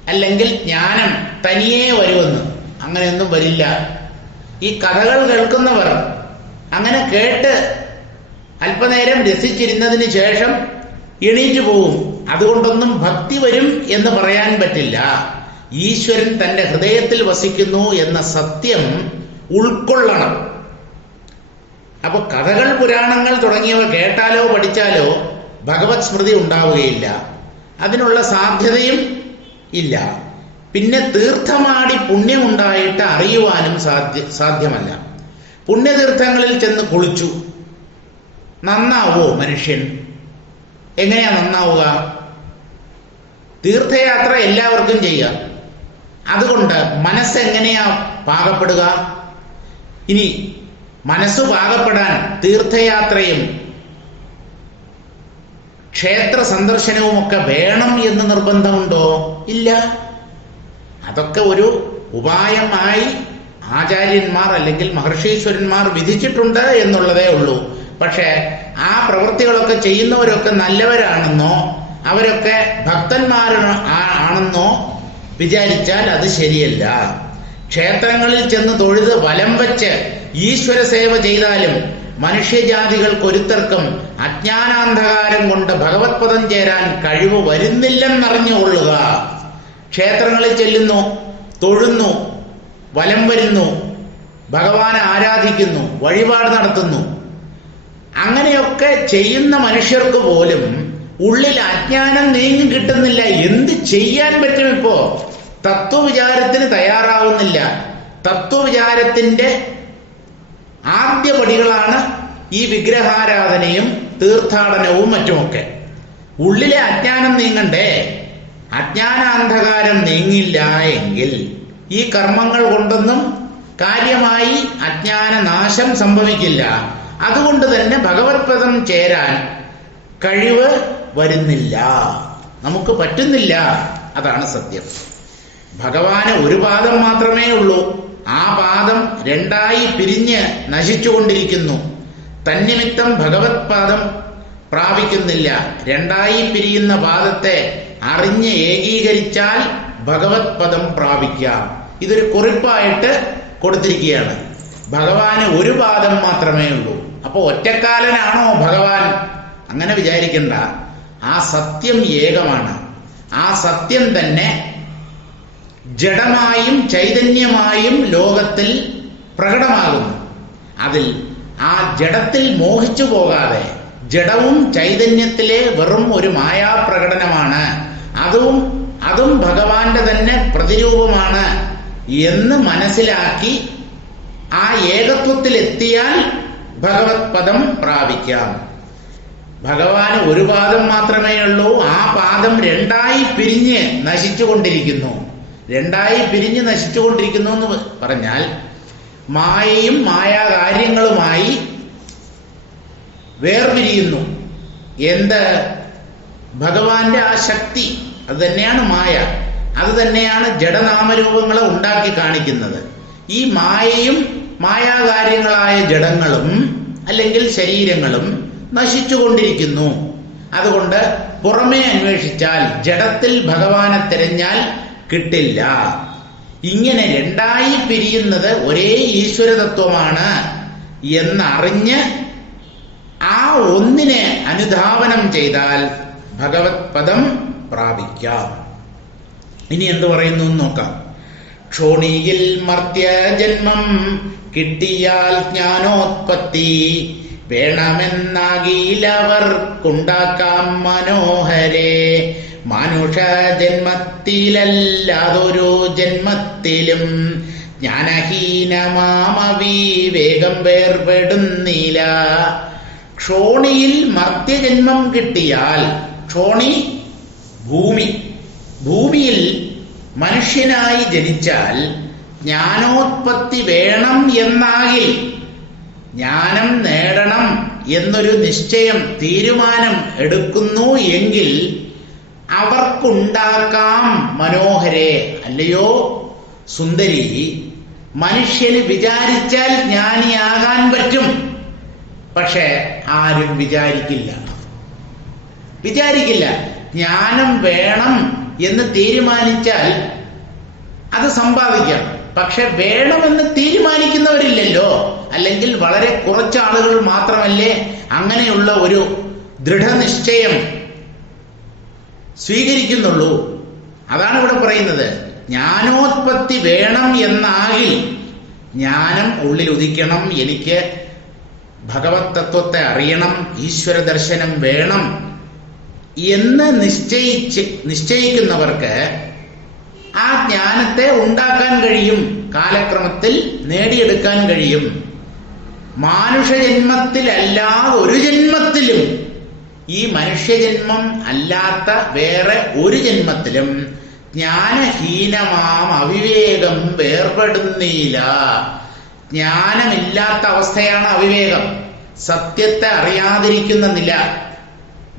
അല്ലെങ്കിൽ ജ്ഞാനം തനിയേ വരുമെന്ന്. അങ്ങനെയൊന്നും വരില്ല. ഈ കഥകൾ കേൾക്കുന്നവർ അങ്ങനെ കേട്ട് അല്പനേരം രസിച്ചിരുന്നതിന് ശേഷം എണീറ്റു പോവും. അതുകൊണ്ടൊന്നും ഭക്തി വരും എന്ന് പറയാൻ പറ്റില്ല. ഈശ്വരൻ തന്റെ ഹൃദയത്തിൽ വസിക്കുന്നു എന്ന സത്യം ഉൾക്കൊള്ളണം. അപ്പോൾ കഥകൾ, പുരാണങ്ങൾ തുടങ്ങിയവ കേട്ടാലോ പഠിച്ചാലോ ഭഗവത് സ്മൃതി ഉണ്ടാവുകയില്ല, അതിനുള്ള സാധ്യതയും ഇല്ല. പിന്നെ തീർത്ഥമാടി പുണ്യമുണ്ടായിട്ട് അറിയുവാനും സാധ്യമല്ല. പുണ്യതീർത്ഥങ്ങളിൽ ചെന്ന് കുളിച്ചു, നന്നാവോ മനുഷ്യൻ? എങ്ങനെയാ നന്നാവുക? തീർത്ഥയാത്ര എല്ലാവർക്കും ചെയ്യാം. അതുകൊണ്ട് മനസ്സെങ്ങനെയാ പാകപ്പെടുക? ഇനി മനസ്സ് പാകപ്പെടാൻ തീർത്ഥയാത്രയും ക്ഷേത്ര സന്ദർശനവുമൊക്കെ വേണം എന്ന് നിർബന്ധമുണ്ടോ? ഇല്ല. അതൊക്കെ ഒരു ഉപായമായി ആചാര്യന്മാർ അല്ലെങ്കിൽ മഹർഷീശ്വരന്മാർ വിധിച്ചിട്ടുണ്ട് എന്നുള്ളതേ ഉള്ളൂ. പക്ഷേ ആ പ്രവൃത്തികളൊക്കെ ചെയ്യുന്നവരൊക്കെ നല്ലവരാണെന്നോ അവരൊക്കെ ഭക്തന്മാരാണെന്നോ വിചാരിച്ചാൽ അത് ശരിയല്ല. ക്ഷേത്രങ്ങളിൽ ചെന്ന് തൊഴുത് വലം വച്ച് ഈശ്വര സേവ ചെയ്താലും മനുഷ്യജാതികൾക്കൊരുത്തർക്കും അജ്ഞാനാന്ധകാരം കൊണ്ട് ഭഗവത് പദം ചേരാൻ കഴിവ് വരുന്നില്ലെന്നറിഞ്ഞുകൊള്ളുക. ക്ഷേത്രങ്ങളിൽ ചെല്ലുന്നു, തൊഴുന്നു, വലം വരുന്നു, ഭഗവാനെ ആരാധിക്കുന്നു, വഴിപാട് നടത്തുന്നു, അങ്ങനെയൊക്കെ ചെയ്യുന്ന മനുഷ്യർക്ക് പോലും ഉള്ളിൽ അജ്ഞാനം നീങ്ങി കിട്ടുന്നില്ല. എന്ത് ചെയ്യാൻ പറ്റും? ഇപ്പോ തത്വവിചാരത്തിന് തയ്യാറാവുന്നില്ല. തത്വവിചാരത്തിന്റെ ആദ്യ പടികളാണ് ഈ വിഗ്രഹാരാധനയും തീർത്ഥാടനവും മറ്റുമൊക്കെ. ഉള്ളിലെ അജ്ഞാനം നീങ്ങണ്ടേ? അജ്ഞാനാന്ധകാരം നീങ്ങില്ല എങ്കിൽ ഈ കർമ്മങ്ങൾ കൊണ്ടൊന്നും കാര്യമായി അജ്ഞാന നാശം സംഭവിക്കില്ല. അതുകൊണ്ട് തന്നെ ഭഗവത് പദം ചേരാൻ കഴിവ് വരുന്നില്ല, നമുക്ക് പറ്റുന്നില്ല. അതാണ് സത്യം. ഭഗവാന് ഒരു പാദം മാത്രമേ ഉള്ളൂ. ആ പാദം രണ്ടായി പിരിഞ്ഞ് നശിച്ചുകൊണ്ടിരിക്കുന്നു. തന്നിമിത്തം ഭഗവത് പാദം പ്രാപിക്കുന്നില്ല. രണ്ടായി പിരിയുന്ന പാദത്തെ അറിഞ്ഞ് ഏകീകരിച്ചാൽ ഭഗവത് പദം പ്രാപിക്കാം. ഇതൊരു കുറിപ്പായിട്ട് കൊടുത്തിരിക്കുകയാണ്. ഭഗവാന് ഒരു പാദം മാത്രമേ ഉള്ളൂ. അപ്പൊ ഒറ്റക്കാലനാണോ ഭഗവാൻ? അങ്ങനെ വിചാരിക്കണ്ട. ആ സത്യം ഏകമാണ്. ആ സത്യം തന്നെ ജഡമായും ചൈതന്യമായും ലോകത്തിൽ പ്രകടമാകുന്നു. അതിൽ ആ ജഡത്തിൽ മോഹിച്ചു പോകാതെ, ജഡവും ചൈതന്യത്തിലെ വെറും ഒരു മായാപ്രകടനമാണ്, അതും ഭഗവാന്റെ തന്നെ പ്രതിരൂപമാണ് എന്ന് മനസ്സിലാക്കി ആ ഏകത്വത്തിലെത്തിയാൽ ഭഗവത് പദം പ്രാപിക്കാം. ഭഗവാന് ഒരു പാദം മാത്രമേ ഉള്ളൂ. ആ പാദം രണ്ടായി പിരിഞ്ഞ് നശിച്ചുകൊണ്ടിരിക്കുന്നു. രണ്ടായി പിരിഞ്ഞ് നശിച്ചുകൊണ്ടിരിക്കുന്നു എന്ന് പറഞ്ഞാൽ മായയും മായാകാര്യങ്ങളുമായി വേർപിരിയുന്നു. എന്ത്? ഭഗവാന്റെ ആ ശക്തി, അത് തന്നെയാണ് മായ. അത് തന്നെയാണ് ജഡനാമരൂപങ്ങളെ ഉണ്ടാക്കി കാണിക്കുന്നത്. ഈ മായയും മായാകാര്യങ്ങളായ ജഡങ്ങളും അല്ലെങ്കിൽ ശരീരങ്ങളും നശിച്ചുകൊണ്ടിരിക്കുന്നു. അതുകൊണ്ട് പുറമേ അന്വേഷിച്ചാൽ, ജഡത്തിൽ ഭഗവാനെ തിരഞ്ഞാൽ കിട്ടില്ല. ഇങ്ങനെ രണ്ടായി പിരിയുന്നത് ഒരേ ഈശ്വരതത്വമാണ് എന്നറിഞ്ഞ് ആ ഒന്നിനെ അനുധാവനം ചെയ്താൽ ഭഗവത് പദം പ്രാപിക്കാം. ഇനി എന്ത് പറയുന്നു നോക്കാം. ക്ഷോണിയിൽ മർത്യജന്മം കിട്ടിയാൽ ജ്ഞാനോത്പത്തി വേണമെന്നാകിലവർക്കുണ്ടാക്കാം മനോഹരേ. മനുഷ്യ ജന്മത്തിലല്ലാതൊരു ജന്മത്തിലും ജ്ഞാനഹീനമാമവിവേകം വേർപെടുന്നില്ല. ക്ഷോണിയിൽ മർത്യജന്മം കിട്ടിയാൽ, ക്ഷോണി ഭൂമിയിൽ മനുഷ്യനായി ജനിച്ചാൽ ജ്ഞാനോത്പത്തി വേണം എന്നാകിൽ, ജ്ഞാനം നേടണം എന്നൊരു നിശ്ചയം, തീരുമാനം എടുക്കുന്നു എങ്കിൽ അവർക്കുണ്ടാക്കാം മനോഹരേ. അല്ലയോ സുന്ദരി, മനുഷ്യന് വിചാരിച്ചാൽ ജ്ഞാനിയാകാൻ പറ്റും. പക്ഷെ ആരും വിചാരിക്കില്ല. ജ്ഞാനം വേണം എന്ന് തീരുമാനിച്ചാൽ അത് സമ്പാദിക്കാം. പക്ഷെ വേണമെന്ന് തീരുമാനിക്കുന്നവരില്ലല്ലോ. അല്ലെങ്കിൽ വളരെ കുറച്ച് ആളുകൾ മാത്രമല്ലേ അങ്ങനെയുള്ള ഒരു ദൃഢനിശ്ചയം സ്വീകരിക്കുന്നുള്ളൂ. അതാണ് ഇവിടെ പറയുന്നത്. ജ്ഞാനോത്പത്തി വേണം എന്നാകിൽ, ജ്ഞാനം ഉള്ളിൽ ഉദിക്കണം, എനിക്ക് ഭഗവത് തത്വത്തെ അറിയണം, ഈശ്വര ദർശനം വേണം എന്ന് നിശ്ചയിക്കുന്നവർക്ക് ആ ജ്ഞാനത്തെ ഉണ്ടാക്കാൻ കഴിയും, കാലക്രമത്തിൽ നേടിയെടുക്കാൻ കഴിയും. മാനുഷജന്മത്തിലല്ലാതെ ഒരു ജന്മത്തിലും, ഈ മനുഷ്യജന്മം അല്ലാത്ത വേറെ ഒരു ജന്മത്തിലും ജ്ഞാനഹീനമാം അവിവേകം വേർപെടുന്നില്ല. ജ്ഞാനമില്ലാത്ത അവസ്ഥയാണ് അവിവേകം. സത്യത്തെ അറിയാതിരിക്കുന്ന നില,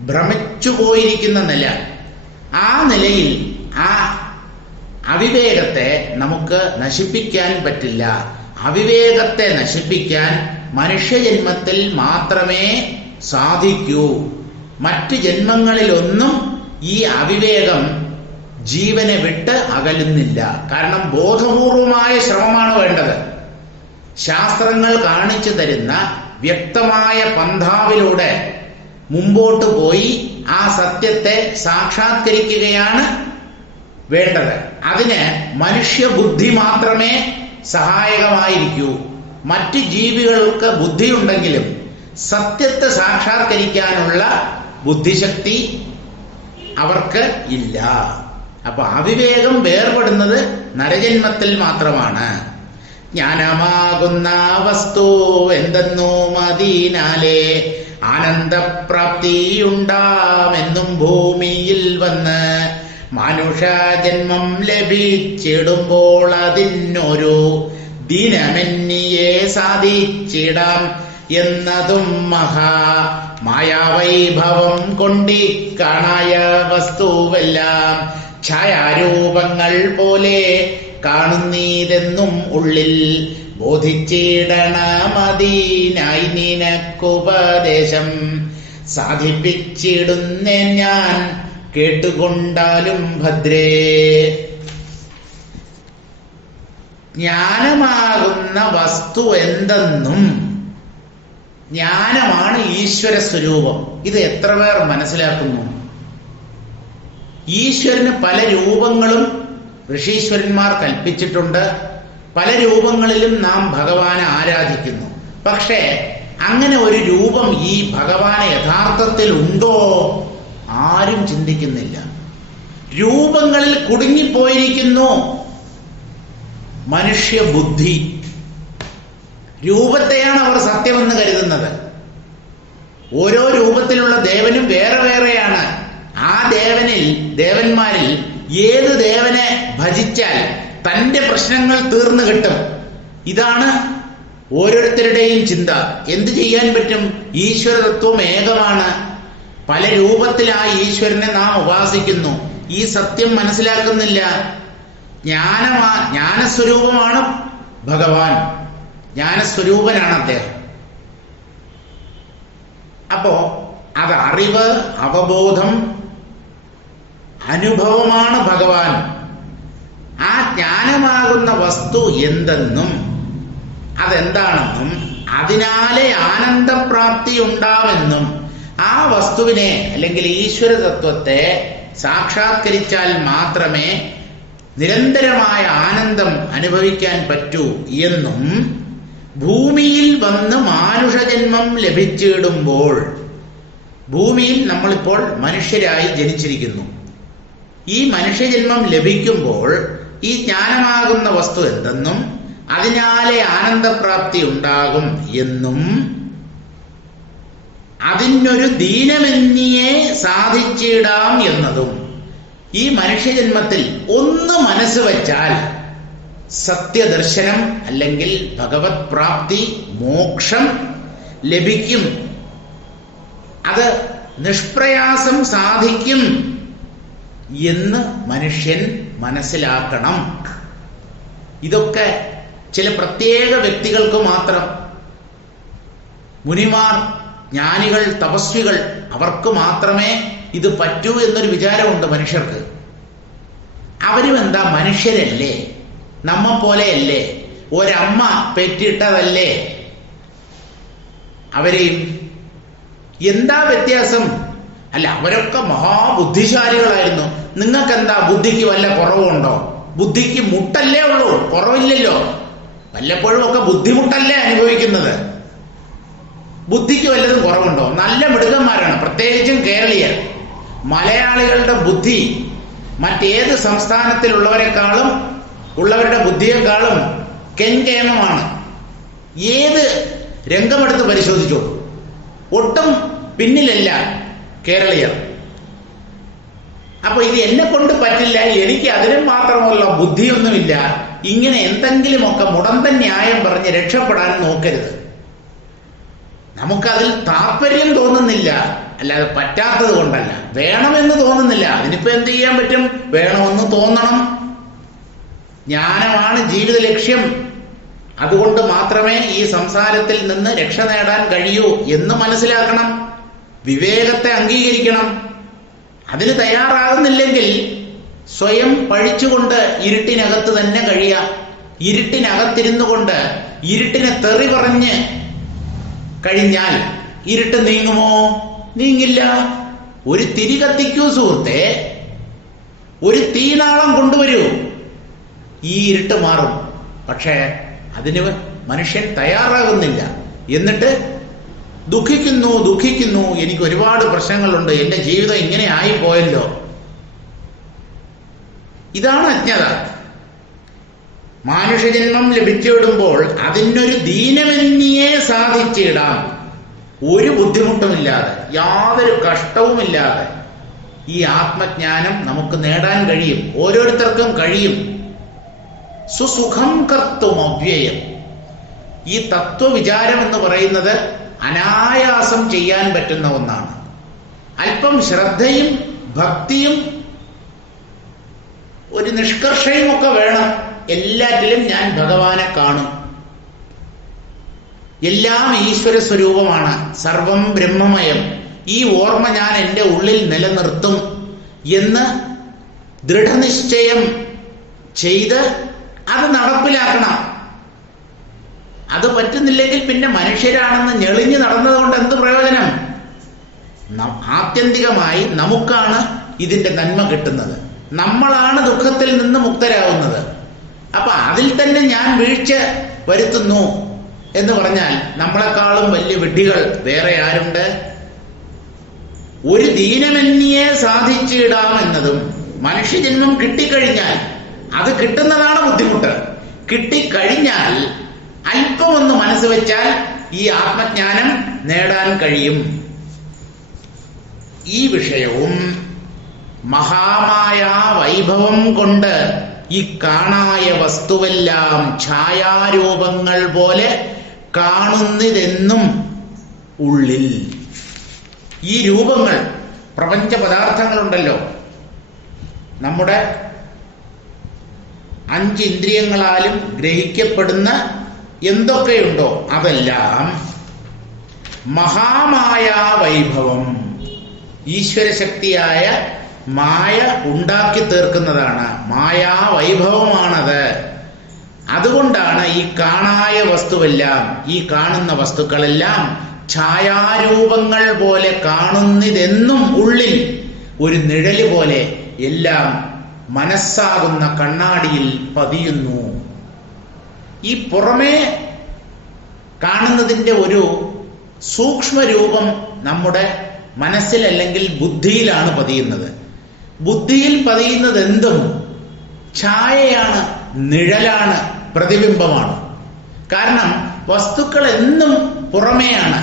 ഭ്രമിച്ചുപോയിരിക്കുന്ന നില. ആ നിലയിൽ ആ അവിവേകത്തെ നമുക്ക് നശിപ്പിക്കാൻ പറ്റില്ല. അവിവേകത്തെ നശിപ്പിക്കാൻ മനുഷ്യജന്മത്തിൽ മാത്രമേ സാധിക്കൂ. മറ്റ് ജന്മങ്ങളിലൊന്നും ഈ അവിവേകം ജീവനെ വിട്ട് അകലുന്നില്ല. കാരണം ബോധപൂർവമായ ശ്രമമാണ് വേണ്ടത്. ശാസ്ത്രങ്ങൾ കാണിച്ചു തരുന്ന വ്യക്തമായ പന്ഥാവിലൂടെ മുമ്പോട്ട് പോയി ആ സത്യത്തെ സാക്ഷാത്കരിക്കുകയാണ് വേണ്ടത്. അതിന് മനുഷ്യബുദ്ധി മാത്രമേ സഹായകമായിരിക്കൂ. മറ്റ് ജീവികൾക്ക് ബുദ്ധിയുണ്ടെങ്കിലും സത്യത്തെ സാക്ഷാത്കരിക്കാനുള്ള ബുദ്ധിശക്തി അവർക്ക് ഇല്ല. അപ്പൊ അവിവേകം വേർപെടുന്നത് നരജന്മത്തിൽ മാത്രമാണ്. ജ്ഞാനമാകുന്ന വസ്തു എന്തെന്നോ മദീനാലേ ആനന്ദപ്രാപ്തിയുണ്ടാമെന്നും ഭൂമിയിൽ വന്ന് മനുഷ്യജന്മം ലഭിച്ചിടുമ്പോൾ അതിനൊരു ദിനമെന്നിയെ സാധിച്ചിടാം എന്നതും മഹാ മായാവൈഭവം കൊണ്ടി കാണായ വസ്തുവെല്ലാം ഛായാരൂപങ്ങൾ പോലെ കാണുന്നീതെന്നും ഉള്ളിൽ ബോധിച്ചിടണമതിനായി നിനക്കുപദേശം സാധിപ്പിച്ചിടുന്നേ ഞാൻ കേട്ടുകൊണ്ടാലും ഭദ്രേ. ജ്ഞാനമാകുന്ന വസ്തു എന്തെന്നും, ജ്ഞാനമാണ് ഈശ്വര സ്വരൂപം. ഇത് എത്ര പേർ മനസ്സിലാക്കുന്നു? ഈശ്വരന് പല രൂപങ്ങളും ഋഷീശ്വരന്മാർ കൽപ്പിച്ചിട്ടുണ്ട്. പല രൂപങ്ങളിലും നാം ഭഗവാനെ ആരാധിക്കുന്നു. പക്ഷേ അങ്ങനെ ഒരു രൂപം ഈ ഭഗവാനെ യഥാർത്ഥത്തിൽ ഉണ്ടോ? ആരും ചിന്തിക്കുന്നില്ല. രൂപങ്ങളിൽ കുടുങ്ങിപ്പോയിരിക്കുന്നു മനുഷ്യബുദ്ധി. രൂപത്തെയാണ് അവർ സത്യമെന്ന് കരുതുന്നത്. ഓരോ രൂപത്തിലുള്ള ദേവനും വേറെ വേറെയാണ്. ആ ദേവന്മാരിൽ ഏത് ദേവനെ ഭജിച്ചാൽ തന്റെ പ്രശ്നങ്ങൾ തീർന്നു കിട്ടും. ഇതാണ് ഓരോരുത്തരുടെയും ചിന്ത. എന്ത് ചെയ്യാൻ പറ്റും? ഈശ്വര തത്വം ഏകമാണ്. പല രൂപത്തിൽ ആ ഈശ്വരനെ നാം ഉപാസിക്കുന്നു. ഈ സത്യം മനസ്സിലാക്കുന്നില്ല. ജ്ഞാനസ്വരൂപമാണ് ഭഗവാൻ. ജ്ഞാനസ്വരൂപനാണ് അദ്ദേഹം. അപ്പോ അത് അറിവ്, അവബോധം, അനുഭവമാണ് ഭഗവാൻ. ആ ജ്ഞാനമാകുന്ന വസ്തു എന്തെന്നും അതെന്താണെന്നും അതിനാലെ ആനന്ദപ്രാപ്തി ഉണ്ടാവെന്നും ആ വസ്തുവിനെ അല്ലെങ്കിൽ ഈശ്വര തത്വത്തെ സാക്ഷാത്കരിച്ചാൽ മാത്രമേ നിരന്തരമായ ആനന്ദം അനുഭവിക്കാൻ പറ്റൂ എന്നും ഭൂമിയിൽ വന്ന് മാനുഷജന്മം ലഭിച്ചിടുമ്പോൾ, ഭൂമിയിൽ നമ്മളിപ്പോൾ മനുഷ്യരായി ജനിച്ചിരിക്കുന്നു. ഈ മനുഷ്യജന്മം ലഭിക്കുമ്പോൾ ഈ ജ്ഞാനമാകുന്ന വസ്തു എന്തെന്നും അതിനാലെ ആനന്ദപ്രാപ്തി ഉണ്ടാകും എന്നും അതിനൊരു ദീനമെന്നിയെ സാധിച്ചിടാം എന്നതും, ഈ മനുഷ്യജന്മത്തിൽ ഒന്ന് മനസ്സ് വച്ചാൽ സത്യദർശനം അല്ലെങ്കിൽ ഭഗവത് പ്രാപ്തി, മോക്ഷം ലഭിക്കും. അത് നിഷ്പ്രയാസം സാധിക്കും എന്ന് മനുഷ്യൻ മനസ്സിലാക്കണം. ഇതൊക്കെ ചില പ്രത്യേക വ്യക്തികൾക്ക് മാത്രം, മുനിമാർ, ജ്ഞാനികൾ, തപസ്വികൾ, അവർക്ക് മാത്രമേ ഇത് പറ്റൂ എന്നൊരു വിചാരമുണ്ട് മനുഷ്യർക്ക്. അവരും എന്താ, മനുഷ്യരല്ലേ, നമ്മ പോലെയല്ലേ, ഒരമ്മ പെറ്റിട്ടതല്ലേ അവരെയും. എന്താ വ്യത്യാസം? അല്ല, അവരൊക്കെ മഹാബുദ്ധിശാലികളായിരുന്നു. നിങ്ങൾക്കെന്താ, ബുദ്ധിക്ക് വല്ല കുറവുണ്ടോ? ബുദ്ധിക്ക് മുട്ടല്ലേ ഉള്ളൂ, കുറവില്ലല്ലോ. വല്ലപ്പോഴും ഒക്കെ ബുദ്ധിമുട്ടല്ലേ അനുഭവിക്കുന്നത്. ബുദ്ധിക്ക് വല്ലതും കുറവുണ്ടോ? നല്ല മിടുക്കന്മാരാണ്, പ്രത്യേകിച്ചും കേരളീയർ. മലയാളികളുടെ ബുദ്ധി മറ്റേത് സംസ്ഥാനത്തിലുള്ളവരുടെ ബുദ്ധിയെക്കാളും കെങ്കേമമാണ്. ഏത് രംഗമെടുത്ത് പരിശോധിച്ചോളൂ, ഒട്ടും പിന്നിലല്ല കേരളീയർ. അപ്പൊ ഇത് എന്നെ കൊണ്ട് പറ്റില്ല, എനിക്ക് അതിനും മാത്രമുള്ള ബുദ്ധിയൊന്നുമില്ല, ഇങ്ങനെ എന്തെങ്കിലുമൊക്കെ മുടന്തൻ ന്യായം പറഞ്ഞ് രക്ഷപ്പെടാൻ നോക്കരുത്. നമുക്കതിൽ താല്പര്യം തോന്നുന്നില്ല, അല്ലാതെ പറ്റാത്തത് കൊണ്ടല്ല. വേണമെന്ന് തോന്നുന്നില്ല, അതിനിപ്പോ എന്ത് ചെയ്യാൻ പറ്റും? വേണമെന്ന് തോന്നണം. ജ്ഞാനമാണ് ജീവിത ലക്ഷ്യം. അതുകൊണ്ട് മാത്രമേ ഈ സംസാരത്തിൽ നിന്ന് രക്ഷ നേടാൻ കഴിയൂ എന്ന് മനസ്സിലാക്കണം. വിവേകത്തെ അംഗീകരിക്കണം. അതിന് തയ്യാറാകുന്നില്ലെങ്കിൽ സ്വയം പഴിച്ചുകൊണ്ട് ഇരുട്ടിനകത്ത് തന്നെ കഴിയാം. ഇരുട്ടിനകത്തിരുന്നു കൊണ്ട് ഇരുട്ടിനെ തെറി പറഞ്ഞ് കഴിഞ്ഞാൽ ഇരുട്ട് നീങ്ങുമോ? നീങ്ങില്ല. ഒരു തിരി കത്തിക്കൂ സുഹൃത്തെ, ഒരു തീനാളം കൊണ്ടുവരൂ, ഈ ഇരുട്ട് മാറും. പക്ഷേ അതിന് മനുഷ്യൻ തയ്യാറാകുന്നില്ല. എന്നിട്ട് ദുഃഖിക്കുന്നു, എനിക്ക് ഒരുപാട് പ്രശ്നങ്ങളുണ്ട്, എൻ്റെ ജീവിതം ഇങ്ങനെ ആയിപ്പോയല്ലോ. ഇതാണ് അജ്ഞത. മാനുഷ്യജന്മം ലഭിച്ചുവിടുമ്പോൾ അതിനൊരു ദീനമന്യെ സാധിച്ചിടാം. ഒരു ബുദ്ധിമുട്ടുമില്ലാതെ, യാതൊരു കഷ്ടവുമില്ലാതെ ഈ ആത്മജ്ഞാനം നമുക്ക് നേടാൻ കഴിയും. ഓരോരുത്തർക്കും കഴിയും. സുസുഖം കർത്തും അവ്യയം. ഈ തത്വവിചാരം എന്ന് പറയുന്നത് അനായാസം ചെയ്യാൻ പറ്റുന്ന ഒന്നാണ്. അല്പം ശ്രദ്ധയും ഭക്തിയും ഒരു നിഷ്കർഷയും ഒക്കെ വേണം. എല്ലാറ്റിലും ഞാൻ ഭഗവാനെ കാണും, എല്ലാം ഈശ്വര സ്വരൂപമാണ്, സർവം ബ്രഹ്മമയം, ഈ ഓർമ്മ ഞാൻ എൻ്റെ ഉള്ളിൽ നിലനിർത്തും എന്ന് ദൃഢനിശ്ചയം ചെയ്ത് അത് നടപ്പിലാക്കണം. അത് പറ്റുന്നില്ലെങ്കിൽ പിന്നെ മനുഷ്യരാണെന്ന് ഞെളിഞ്ഞു നടന്നതുകൊണ്ട് എന്ത് പ്രയോജനം? ആത്യന്തികമായി നമുക്കാണ് ഇതിന്റെ നന്മ കിട്ടുന്നത്. നമ്മളാണ് ദുഃഖത്തിൽ നിന്ന് മുക്തരാകുന്നത്. അപ്പൊ അതിൽ തന്നെ ഞാൻ വീഴ്ച വരുത്തുന്നു എന്ന് പറഞ്ഞാൽ നമ്മളെക്കാളും വലിയ വിഡ്ഢികൾ വേറെ ആരുണ്ട്? ഒരു ദീനമന്യെ സാധിച്ചിടാമെന്നതും മനുഷ്യജന്മം കിട്ടിക്കഴിഞ്ഞാൽ അത് കിട്ടുന്നതാണ് ബുദ്ധിമുട്ട്. കിട്ടിക്കഴിഞ്ഞാൽ അല്പമൊന്ന് മനസ്സ് വെച്ചാൽ ഈ ആത്മജ്ഞാനം നേടാൻ കഴിയും. ഈ വിഷയവും മഹാമായ വൈഭവം കൊണ്ട് ഈ കാണായ വസ്തുവെല്ലാം ഛായാരൂപങ്ങൾ പോലെ കാണുന്നതെന്നും ഉള്ളിൽ. ഈ രൂപങ്ങൾ, പ്രപഞ്ച പദാർത്ഥങ്ങളുണ്ടല്ലോ, നമ്മുടെ 5 ഇന്ദ്രിയങ്ങളാലും ഗ്രഹിക്കപ്പെടുന്ന എന്തൊക്കെയുണ്ടോ അതെല്ലാം മഹാമായ വൈഭവം, ഈശ്വരശക്തിയായ മായ ഉണ്ടാക്കി തീർക്കുന്നതാണ്. മായാ വൈഭവമാണത്. അതുകൊണ്ടാണ് ഈ കാണായ വസ്തുവെല്ലാം, ഈ കാണുന്ന വസ്തുക്കളെല്ലാം ഛായാരൂപങ്ങൾ പോലെ കാണുന്നതെന്നും ഉള്ളിൽ ഒരു നിഴല് പോലെ എല്ലാം മനസ്സാകുന്ന കണ്ണാടിയിൽ പതിയുന്നു. ഈ പുറമേ കാണുന്നതിൻ്റെ ഒരു സൂക്ഷ്മരൂപം നമ്മുടെ മനസ്സിൽ അല്ലെങ്കിൽ ബുദ്ധിയിലാണ് പതിയുന്നത്. ബുദ്ധിയിൽ പതിയുന്നത് എന്തും ഛായയാണ്, നിഴലാണ്, പ്രതിബിംബമാണ്. കാരണം വസ്തുക്കൾ എന്നും പുറമേയാണ്.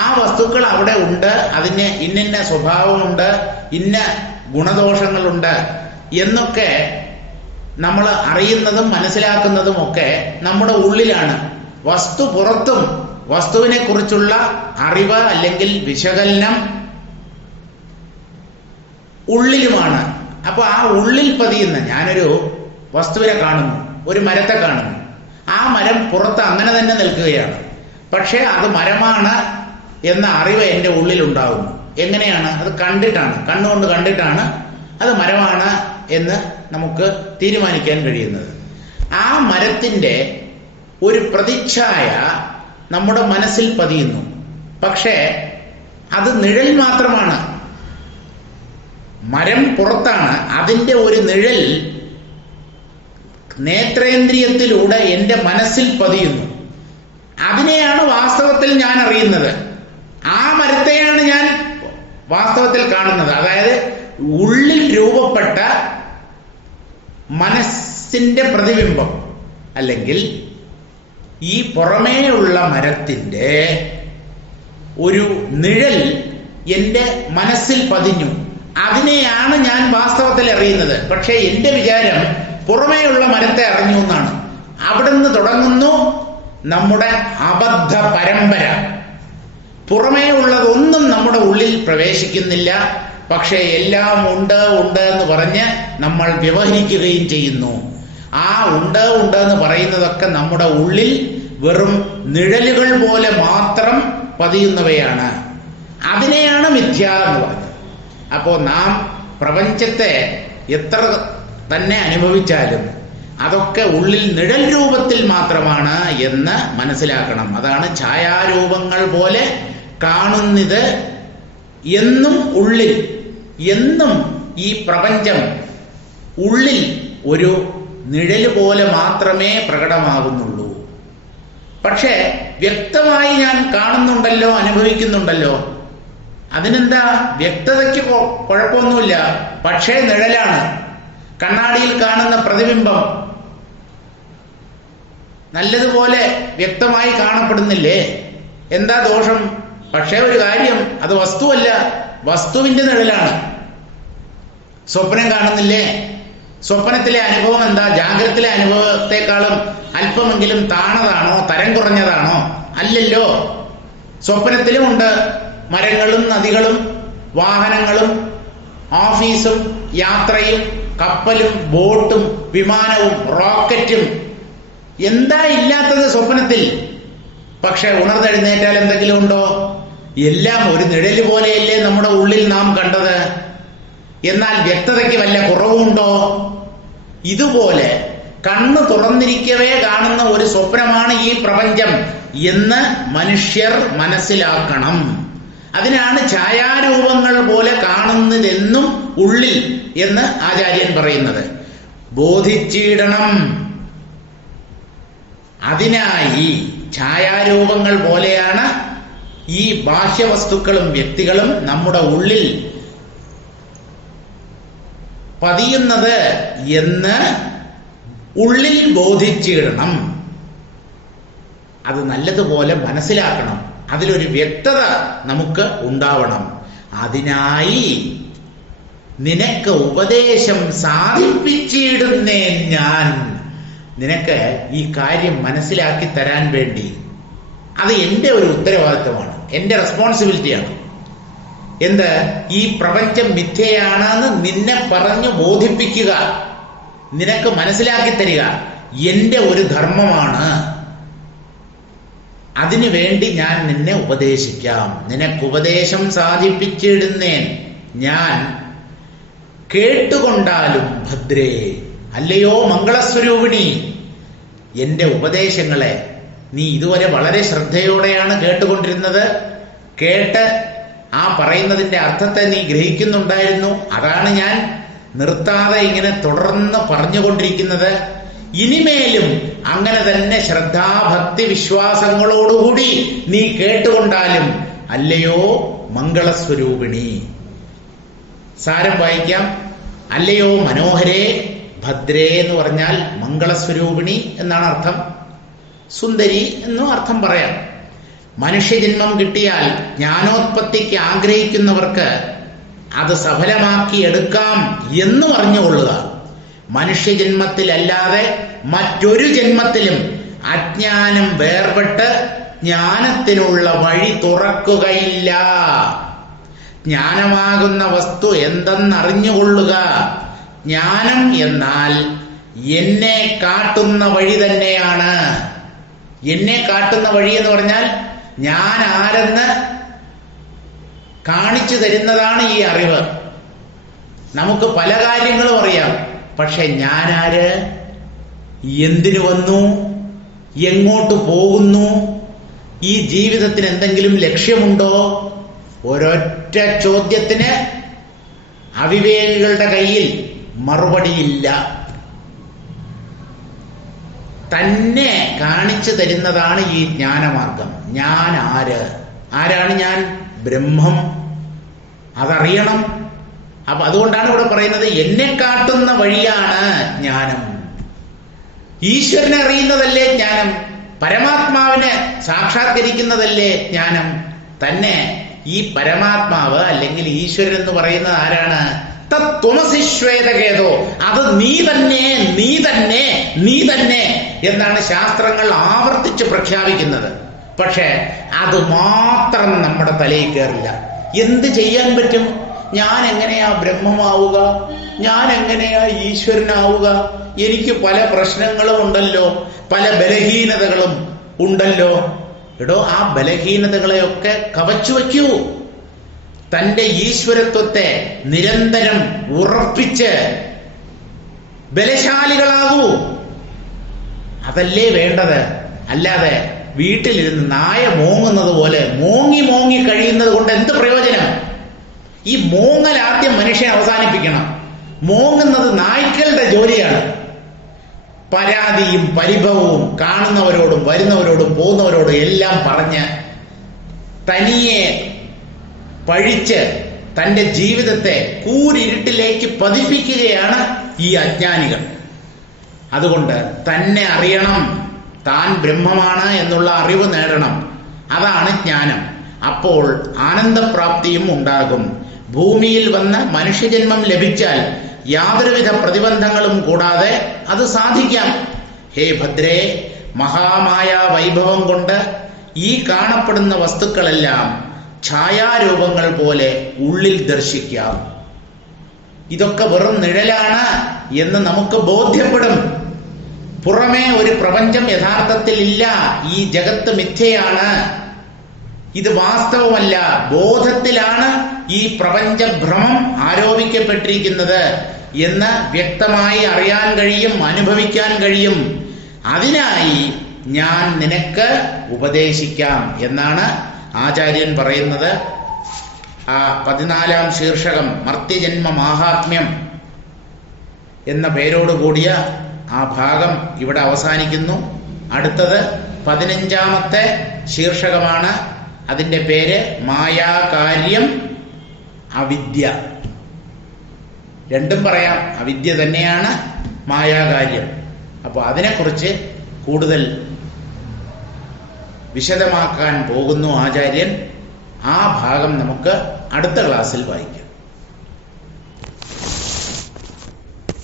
ആ വസ്തുക്കൾ അവിടെ ഉണ്ട്, അതിന് ഇന്ന സ്വഭാവമുണ്ട്, ഇന്ന ഗുണദോഷങ്ങളുണ്ട് എന്നൊക്കെ നമ്മൾ അറിയുന്നതും മനസ്സിലാക്കുന്നതും ഒക്കെ നമ്മുടെ ഉള്ളിലാണ്. വസ്തു പുറത്തും വസ്തുവിനെ കുറിച്ചുള്ള അറിവ് അല്ലെങ്കിൽ വിശകലനം ഉള്ളിലുമാണ്. അപ്പൊ ആ ഉള്ളിൽ പതിയുന്ന, ഞാനൊരു വസ്തുവിനെ കാണുന്നു, ഒരു മരത്തെ കാണുന്നു, ആ മരം പുറത്ത് അങ്ങനെ തന്നെ നിൽക്കുകയാണ്. പക്ഷെ അത് മരമാണ് എന്ന അറിവ് എൻ്റെ ഉള്ളിൽ ഉണ്ടാകുന്നു. എങ്ങനെയാണ്? അത് കണ്ടിട്ടാണ്, കണ്ണുകൊണ്ട് കണ്ടിട്ടാണ് അത് മരമാണ് എന്ന് നമുക്ക് തീരുമാനിക്കാൻ കഴിയുന്നത്. ആ മരത്തിൻ്റെ ഒരു പ്രതിച്ഛായ നമ്മുടെ മനസ്സിൽ പതിയുന്നു. പക്ഷേ അത് നിഴൽ മാത്രമാണ്. മരം പുറത്താണ്, അതിൻ്റെ ഒരു നിഴൽ നേത്രേന്ദ്രിയത്തിലൂടെ എൻ്റെ മനസ്സിൽ പതിയുന്നു. അതിനെയാണ് വാസ്തവത്തിൽ ഞാൻ അറിയുന്നത്. ആ മരത്തെയാണ് ഞാൻ വാസ്തവത്തിൽ കാണുന്നത്. അതായത് ഉള്ളിൽ രൂപപ്പെട്ട മനസ്സിന്റെ പ്രതിബിംബം, അല്ലെങ്കിൽ ഈ പുറമേയുള്ള മരത്തിന്റെ ഒരു നിഴൽ എൻ്റെ മനസ്സിൽ പതിഞ്ഞു. അതിനെയാണ് ഞാൻ വാസ്തവത്തിൽ അറിയുന്നത്. പക്ഷേ എൻ്റെ വിചാരം പുറമേയുള്ള മരത്തെ അറിഞ്ഞു എന്നാണ്. അവിടുന്ന് തുടങ്ങുന്നു നമ്മുടെ അബദ്ധ പരമ്പര. പുറമേ ഉള്ളതൊന്നും നമ്മുടെ ഉള്ളിൽ പ്രവേശിക്കുന്നില്ല. പക്ഷേ എല്ലാം ഉണ്ട് എന്ന് പറഞ്ഞ് നമ്മൾ വ്യവഹരിക്കുകയും ചെയ്യുന്നു. ആ ഉണ്ട് എന്ന് പറയുന്നതൊക്കെ നമ്മുടെ ഉള്ളിൽ വെറും നിഴലുകൾ പോലെ മാത്രം പതിയുന്നവയാണ്. അതിനെയാണ് മിഥ്യ എന്ന് പറഞ്ഞത്. അപ്പോൾ നാം പ്രപഞ്ചത്തെ എത്ര തന്നെ അനുഭവിച്ചാലും അതൊക്കെ ഉള്ളിൽ നിഴൽ രൂപത്തിൽ മാത്രമാണ് എന്ന് മനസ്സിലാക്കണം. അതാണ് ഛായാരൂപങ്ങൾ പോലെ കാണുന്നത് എന്നും ഉള്ളിൽ, എന്നും ഈ പ്രപഞ്ചം ഉള്ളിൽ ഒരു നിഴല് പോലെ മാത്രമേ പ്രകടമാകുന്നുള്ളൂ. പക്ഷേ വ്യക്തമായി ഞാൻ കാണുന്നുണ്ടല്ലോ, അനുഭവിക്കുന്നുണ്ടല്ലോ. അതിനെന്താ? വ്യക്തതയ്ക്ക് കുഴപ്പമൊന്നുമില്ല. പക്ഷേ നിഴലാണ്. കണ്ണാടിയിൽ കാണുന്ന പ്രതിബിംബം നല്ലതുപോലെ വ്യക്തമായി കാണപ്പെടുന്നില്ലേ? എന്താ ദോഷം? പക്ഷേ ഒരു കാര്യം, അത് വസ്തുവല്ല, വസ്തുവിന്റെ നിഴലാണ്. സ്വപ്നം കാണുന്നില്ലേ? സ്വപ്നത്തിലെ അനുഭവം എന്താ? ജാഗ്രതയിലെ അനുഭവത്തെക്കാളും അല്പമെങ്കിലും താണതാണോ, തരം കുറഞ്ഞതാണോ? അല്ലല്ലോ. സ്വപ്നത്തിലും ഉണ്ട് മരങ്ങളും നദികളും വാഹനങ്ങളും ഓഫീസും യാത്രയും കപ്പലും ബോട്ടും വിമാനവും റോക്കറ്റും. എന്താ ഇല്ലാത്തത് സ്വപ്നത്തിൽ? പക്ഷെ ഉണർന്നെഴുന്നേറ്റാൽ എന്തെങ്കിലും ഉണ്ടോ? എല്ലാം ഒരു നിഴല് പോലെയല്ലേ നമ്മുടെ ഉള്ളിൽ നാം കണ്ടത്. എന്നാൽ വ്യക്തതയ്ക്ക് വല്ല കുറവുണ്ടോ? ഇതുപോലെ കണ്ണ് തുറന്നിരിക്കവേ കാണുന്ന ഒരു സ്വപ്നമാണ് ഈ പ്രപഞ്ചം എന്ന് മനുഷ്യർ മനസ്സിലാക്കണം. അതിനാണ് ഛായാരൂപങ്ങൾ പോലെ കാണുന്നതെന്നും ഉള്ളിൽ എന്ന് ആചാര്യൻ പറയുന്നത്. ബോധിച്ചിടണം. അതിനായി ഛായാരൂപങ്ങൾ പോലെയാണ് ഈ ബാഹ്യവസ്തുക്കളും വ്യക്തികളും നമ്മുടെ ഉള്ളിൽ പതിയുന്നത് എന്ന് ഉള്ളിൽ ബോധിച്ചിടണം. അത് നല്ലതുപോലെ മനസ്സിലാക്കണം. അതിലൊരു വ്യക്തത നമുക്ക് ഉണ്ടാവണം. അതിനായി നിനക്ക് ഉപദേശം സാധിപ്പിച്ചിടുന്നേ ഞാൻ. നിനക്ക് ഈ കാര്യം മനസ്സിലാക്കി തരാൻ വേണ്ടി. അത് എൻ്റെ ഒരു ഉത്തരവാദിത്വമാണ്, എൻ്റെ റെസ്പോൺസിബിലിറ്റിയാണ്. എന്ത്? ഈ പ്രപഞ്ചം മിഥ്യയാണെന്ന് നിന്നെ പറഞ്ഞു ബോധിപ്പിക്കുക, നിനക്ക് മനസ്സിലാക്കി തരിക എൻ്റെ ഒരു ധർമ്മമാണ്. അതിനു വേണ്ടി ഞാൻ നിന്നെ ഉപദേശിക്കാം. നിനക്ക് ഉപദേശം സാധിപ്പിച്ചിടുന്നേൻ ഞാൻ. കേട്ടുകൊണ്ടാലും ഭദ്രേ, അല്ലയോ മംഗളസ്വരൂപിണി, എൻ്റെ ഉപദേശങ്ങളെ നീ ഇതുവരെ വളരെ ശ്രദ്ധയോടെയാണ് കേട്ടുകൊണ്ടിരുന്നത്. കേട്ട് ആ പറയുന്നതിൻ്റെ അർത്ഥത്തെ നീ ഗ്രഹിക്കുന്നുണ്ടായിരുന്നു. അതാണ് ഞാൻ നിർത്താതെ ഇങ്ങനെ തുടർന്ന് പറഞ്ഞുകൊണ്ടിരിക്കുന്നത്. ഇനിമേലും അങ്ങനെ തന്നെ ശ്രദ്ധാഭക്തി വിശ്വാസങ്ങളോടുകൂടി നീ കേട്ടുകൊണ്ടാലും, അല്ലയോ മംഗളസ്വരൂപിണി. സാരം വായിക്കാം. അല്ലയോ മനോഹരേ, ഭദ്രേ എന്ന് പറഞ്ഞാൽ മംഗളസ്വരൂപിണി എന്നാണ് അർത്ഥം. സുന്ദരി എന്നും അർത്ഥം പറയാം. മനുഷ്യജന്മം കിട്ടിയാൽ ജ്ഞാനോത്പത്തിക്ക് ആഗ്രഹിക്കുന്നവർക്ക് അത് സഫലമാക്കി എടുക്കാം എന്ന് പറഞ്ഞുകൊള്ളുക. മനുഷ്യജന്മത്തിലല്ലാതെ മറ്റൊരു ജന്മത്തിലും അജ്ഞാനം വേർപെട്ട് ജ്ഞാനത്തിനുള്ള വഴി തുറക്കുകയില്ല. ജ്ഞാനമാകുന്ന വസ്തു എന്തെന്നറിഞ്ഞുകൊള്ളുക. ജ്ഞാനം എന്നാൽ എന്നെ കാട്ടുന്ന വഴി തന്നെയാണ്. എന്നെ കാട്ടുന്ന വഴി എന്ന് പറഞ്ഞാൽ ഞാൻ ആരെന്ന് കാണിച്ചു തരുന്നതാണ് ഈ അറിവ്. നമുക്ക് പല കാര്യങ്ങളും അറിയാം. പക്ഷെ ഞാനാര്, എന്തിനു വന്നു, എങ്ങോട്ട് പോകുന്നു, ഈ ജീവിതത്തിന് എന്തെങ്കിലും ലക്ഷ്യമുണ്ടോ? ഒരൊറ്റ ചോദ്യത്തിന് അവിവേകികളുടെ കയ്യിൽ മറുപടിയില്ല. തന്നെ കാണിച്ചു തരുന്നതാണ് ഈ ജ്ഞാനമാർഗം. ഞാൻ ആര്, ആരാണ് ഞാൻ? ബ്രഹ്മം. അതറിയണം. അപ്പൊ അതുകൊണ്ടാണ് ഇവിടെ പറയുന്നത് എന്നെ കാട്ടുന്ന വഴിയാണ് ജ്ഞാനം. ഈശ്വരനെ അറിയുന്നതല്ലേ ജ്ഞാനം, പരമാത്മാവിനെ സാക്ഷാത്കരിക്കുന്നതല്ലേ ജ്ഞാനം. തന്നെ ഈ പരമാത്മാവ് അല്ലെങ്കിൽ ഈശ്വരൻ എന്ന് പറയുന്നത് ആരാണ്? തത്വമസി ശ്വേതകേതോ, അത് നീ തന്നെ, നീ തന്നെ, നീ തന്നെ എന്നാണ് ശാസ്ത്രങ്ങൾ ആവർത്തിച്ച് പ്രഖ്യാപിക്കുന്നത്. പക്ഷെ അത് മാത്രം നമ്മുടെ തലയിൽ കയറില്ല. എന്ത് ചെയ്യാൻ പറ്റും? ഞാൻ എങ്ങനെയാ ബ്രഹ്മമാവുക? ഞാൻ എങ്ങനെയാ ഈശ്വരനാവുക? എനിക്ക് പല പ്രശ്നങ്ങളും ഉണ്ടല്ലോ, പല ബലഹീനതകളും ഉണ്ടല്ലോ. എടോ, ആ ബലഹീനതകളെയൊക്കെ കവച്ചു വയ്ക്കൂ. തന്റെ ഈശ്വരത്വത്തെ നിരന്തരം ഉറപ്പിച്ച് ബലശാലികളാകൂ. അതല്ലേ വേണ്ടത്. അല്ലാതെ വീട്ടിലിരുന്ന് നായ മോങ്ങുന്നത് പോലെ മോങ്ങി കഴിയുന്നത് കൊണ്ട് എന്ത് പ്രയോജനം? ഈ മോങ്ങൽ ആദ്യം മനുഷ്യൻ അവസാനിപ്പിക്കണം. മോങ്ങുന്നത് നായ്ക്കളുടെ ജോലിയാണ്. പരാതിയും പരിഭവവും കാണുന്നവരോടും വരുന്നവരോടും പോകുന്നവരോടും എല്ലാം പറഞ്ഞ് തനിയെ പഴിച്ച് തൻ്റെ ജീവിതത്തെ കൂരിരുട്ടിലേക്ക് പതിപ്പിക്കുകയാണ് ഈ അജ്ഞാനികൾ. അതുകൊണ്ട് തന്നെ അറിയണം, താൻ ബ്രഹ്മമാണ് എന്നുള്ള അറിവ് നേടണം. അതാണ് ജ്ഞാനം. അപ്പോൾ ആനന്ദപ്രാപ്തിയും ഉണ്ടാകും. ഭൂമിയിൽ വന്ന് മനുഷ്യജന്മം ലഭിച്ചാൽ യാതൊരുവിധ പ്രതിബന്ധങ്ങളും കൂടാതെ അത് സാധിക്കാം. ഹേ ഭദ്രേ, മഹാമായ വൈഭവം കൊണ്ട് ഈ കാണപ്പെടുന്ന വസ്തുക്കളെല്ലാം ഛായാരൂപങ്ങൾ പോലെ ഉള്ളിൽ ദർശിക്കാം. ഇതൊക്കെ വെറും നിഴലാണ് എന്ന് നമുക്ക് ബോധ്യപ്പെടും. പുറമേ ഒരു പ്രപഞ്ചം യഥാർത്ഥത്തിൽ ഇല്ല. ഈ ജഗത്ത് മിഥ്യയാണ്, ഇത് വാസ്തവമല്ല. ബോധത്തിലാണ് ഈ പ്രപഞ്ചഭ്രമം ആരോപിക്കപ്പെട്ടിരിക്കുന്നത് എന്ന് വ്യക്തമായി അറിയാൻ കഴിയും, അനുഭവിക്കാൻ കഴിയും. അതിനായി ഞാൻ നിനക്ക് ഉപദേശിക്കാം എന്നാണ് ആചാര്യൻ പറയുന്നത്. ആ 14-ാം ശീർഷകം മർത്യജന്മ മാഹാത്മ്യം എന്ന പേരോടുകൂടിയ ആ ഭാഗം ഇവിടെ അവസാനിക്കുന്നു. അടുത്തത് 15-ാമത്തെ ശീർഷകമാണ്. അതിൻ്റെ പേര് മായാകാര്യം അവിദ്യ. രണ്ടും പറയാം, അവിദ്യ തന്നെയാണ് മായാകാര്യം. അപ്പോൾ അതിനെക്കുറിച്ച് കൂടുതൽ വിശദമാക്കാൻ പോകുന്നു ആചാര്യൻ. ആ ഭാഗം നമുക്ക് അടുത്ത ക്ലാസ്സിൽ വായിക്കാം.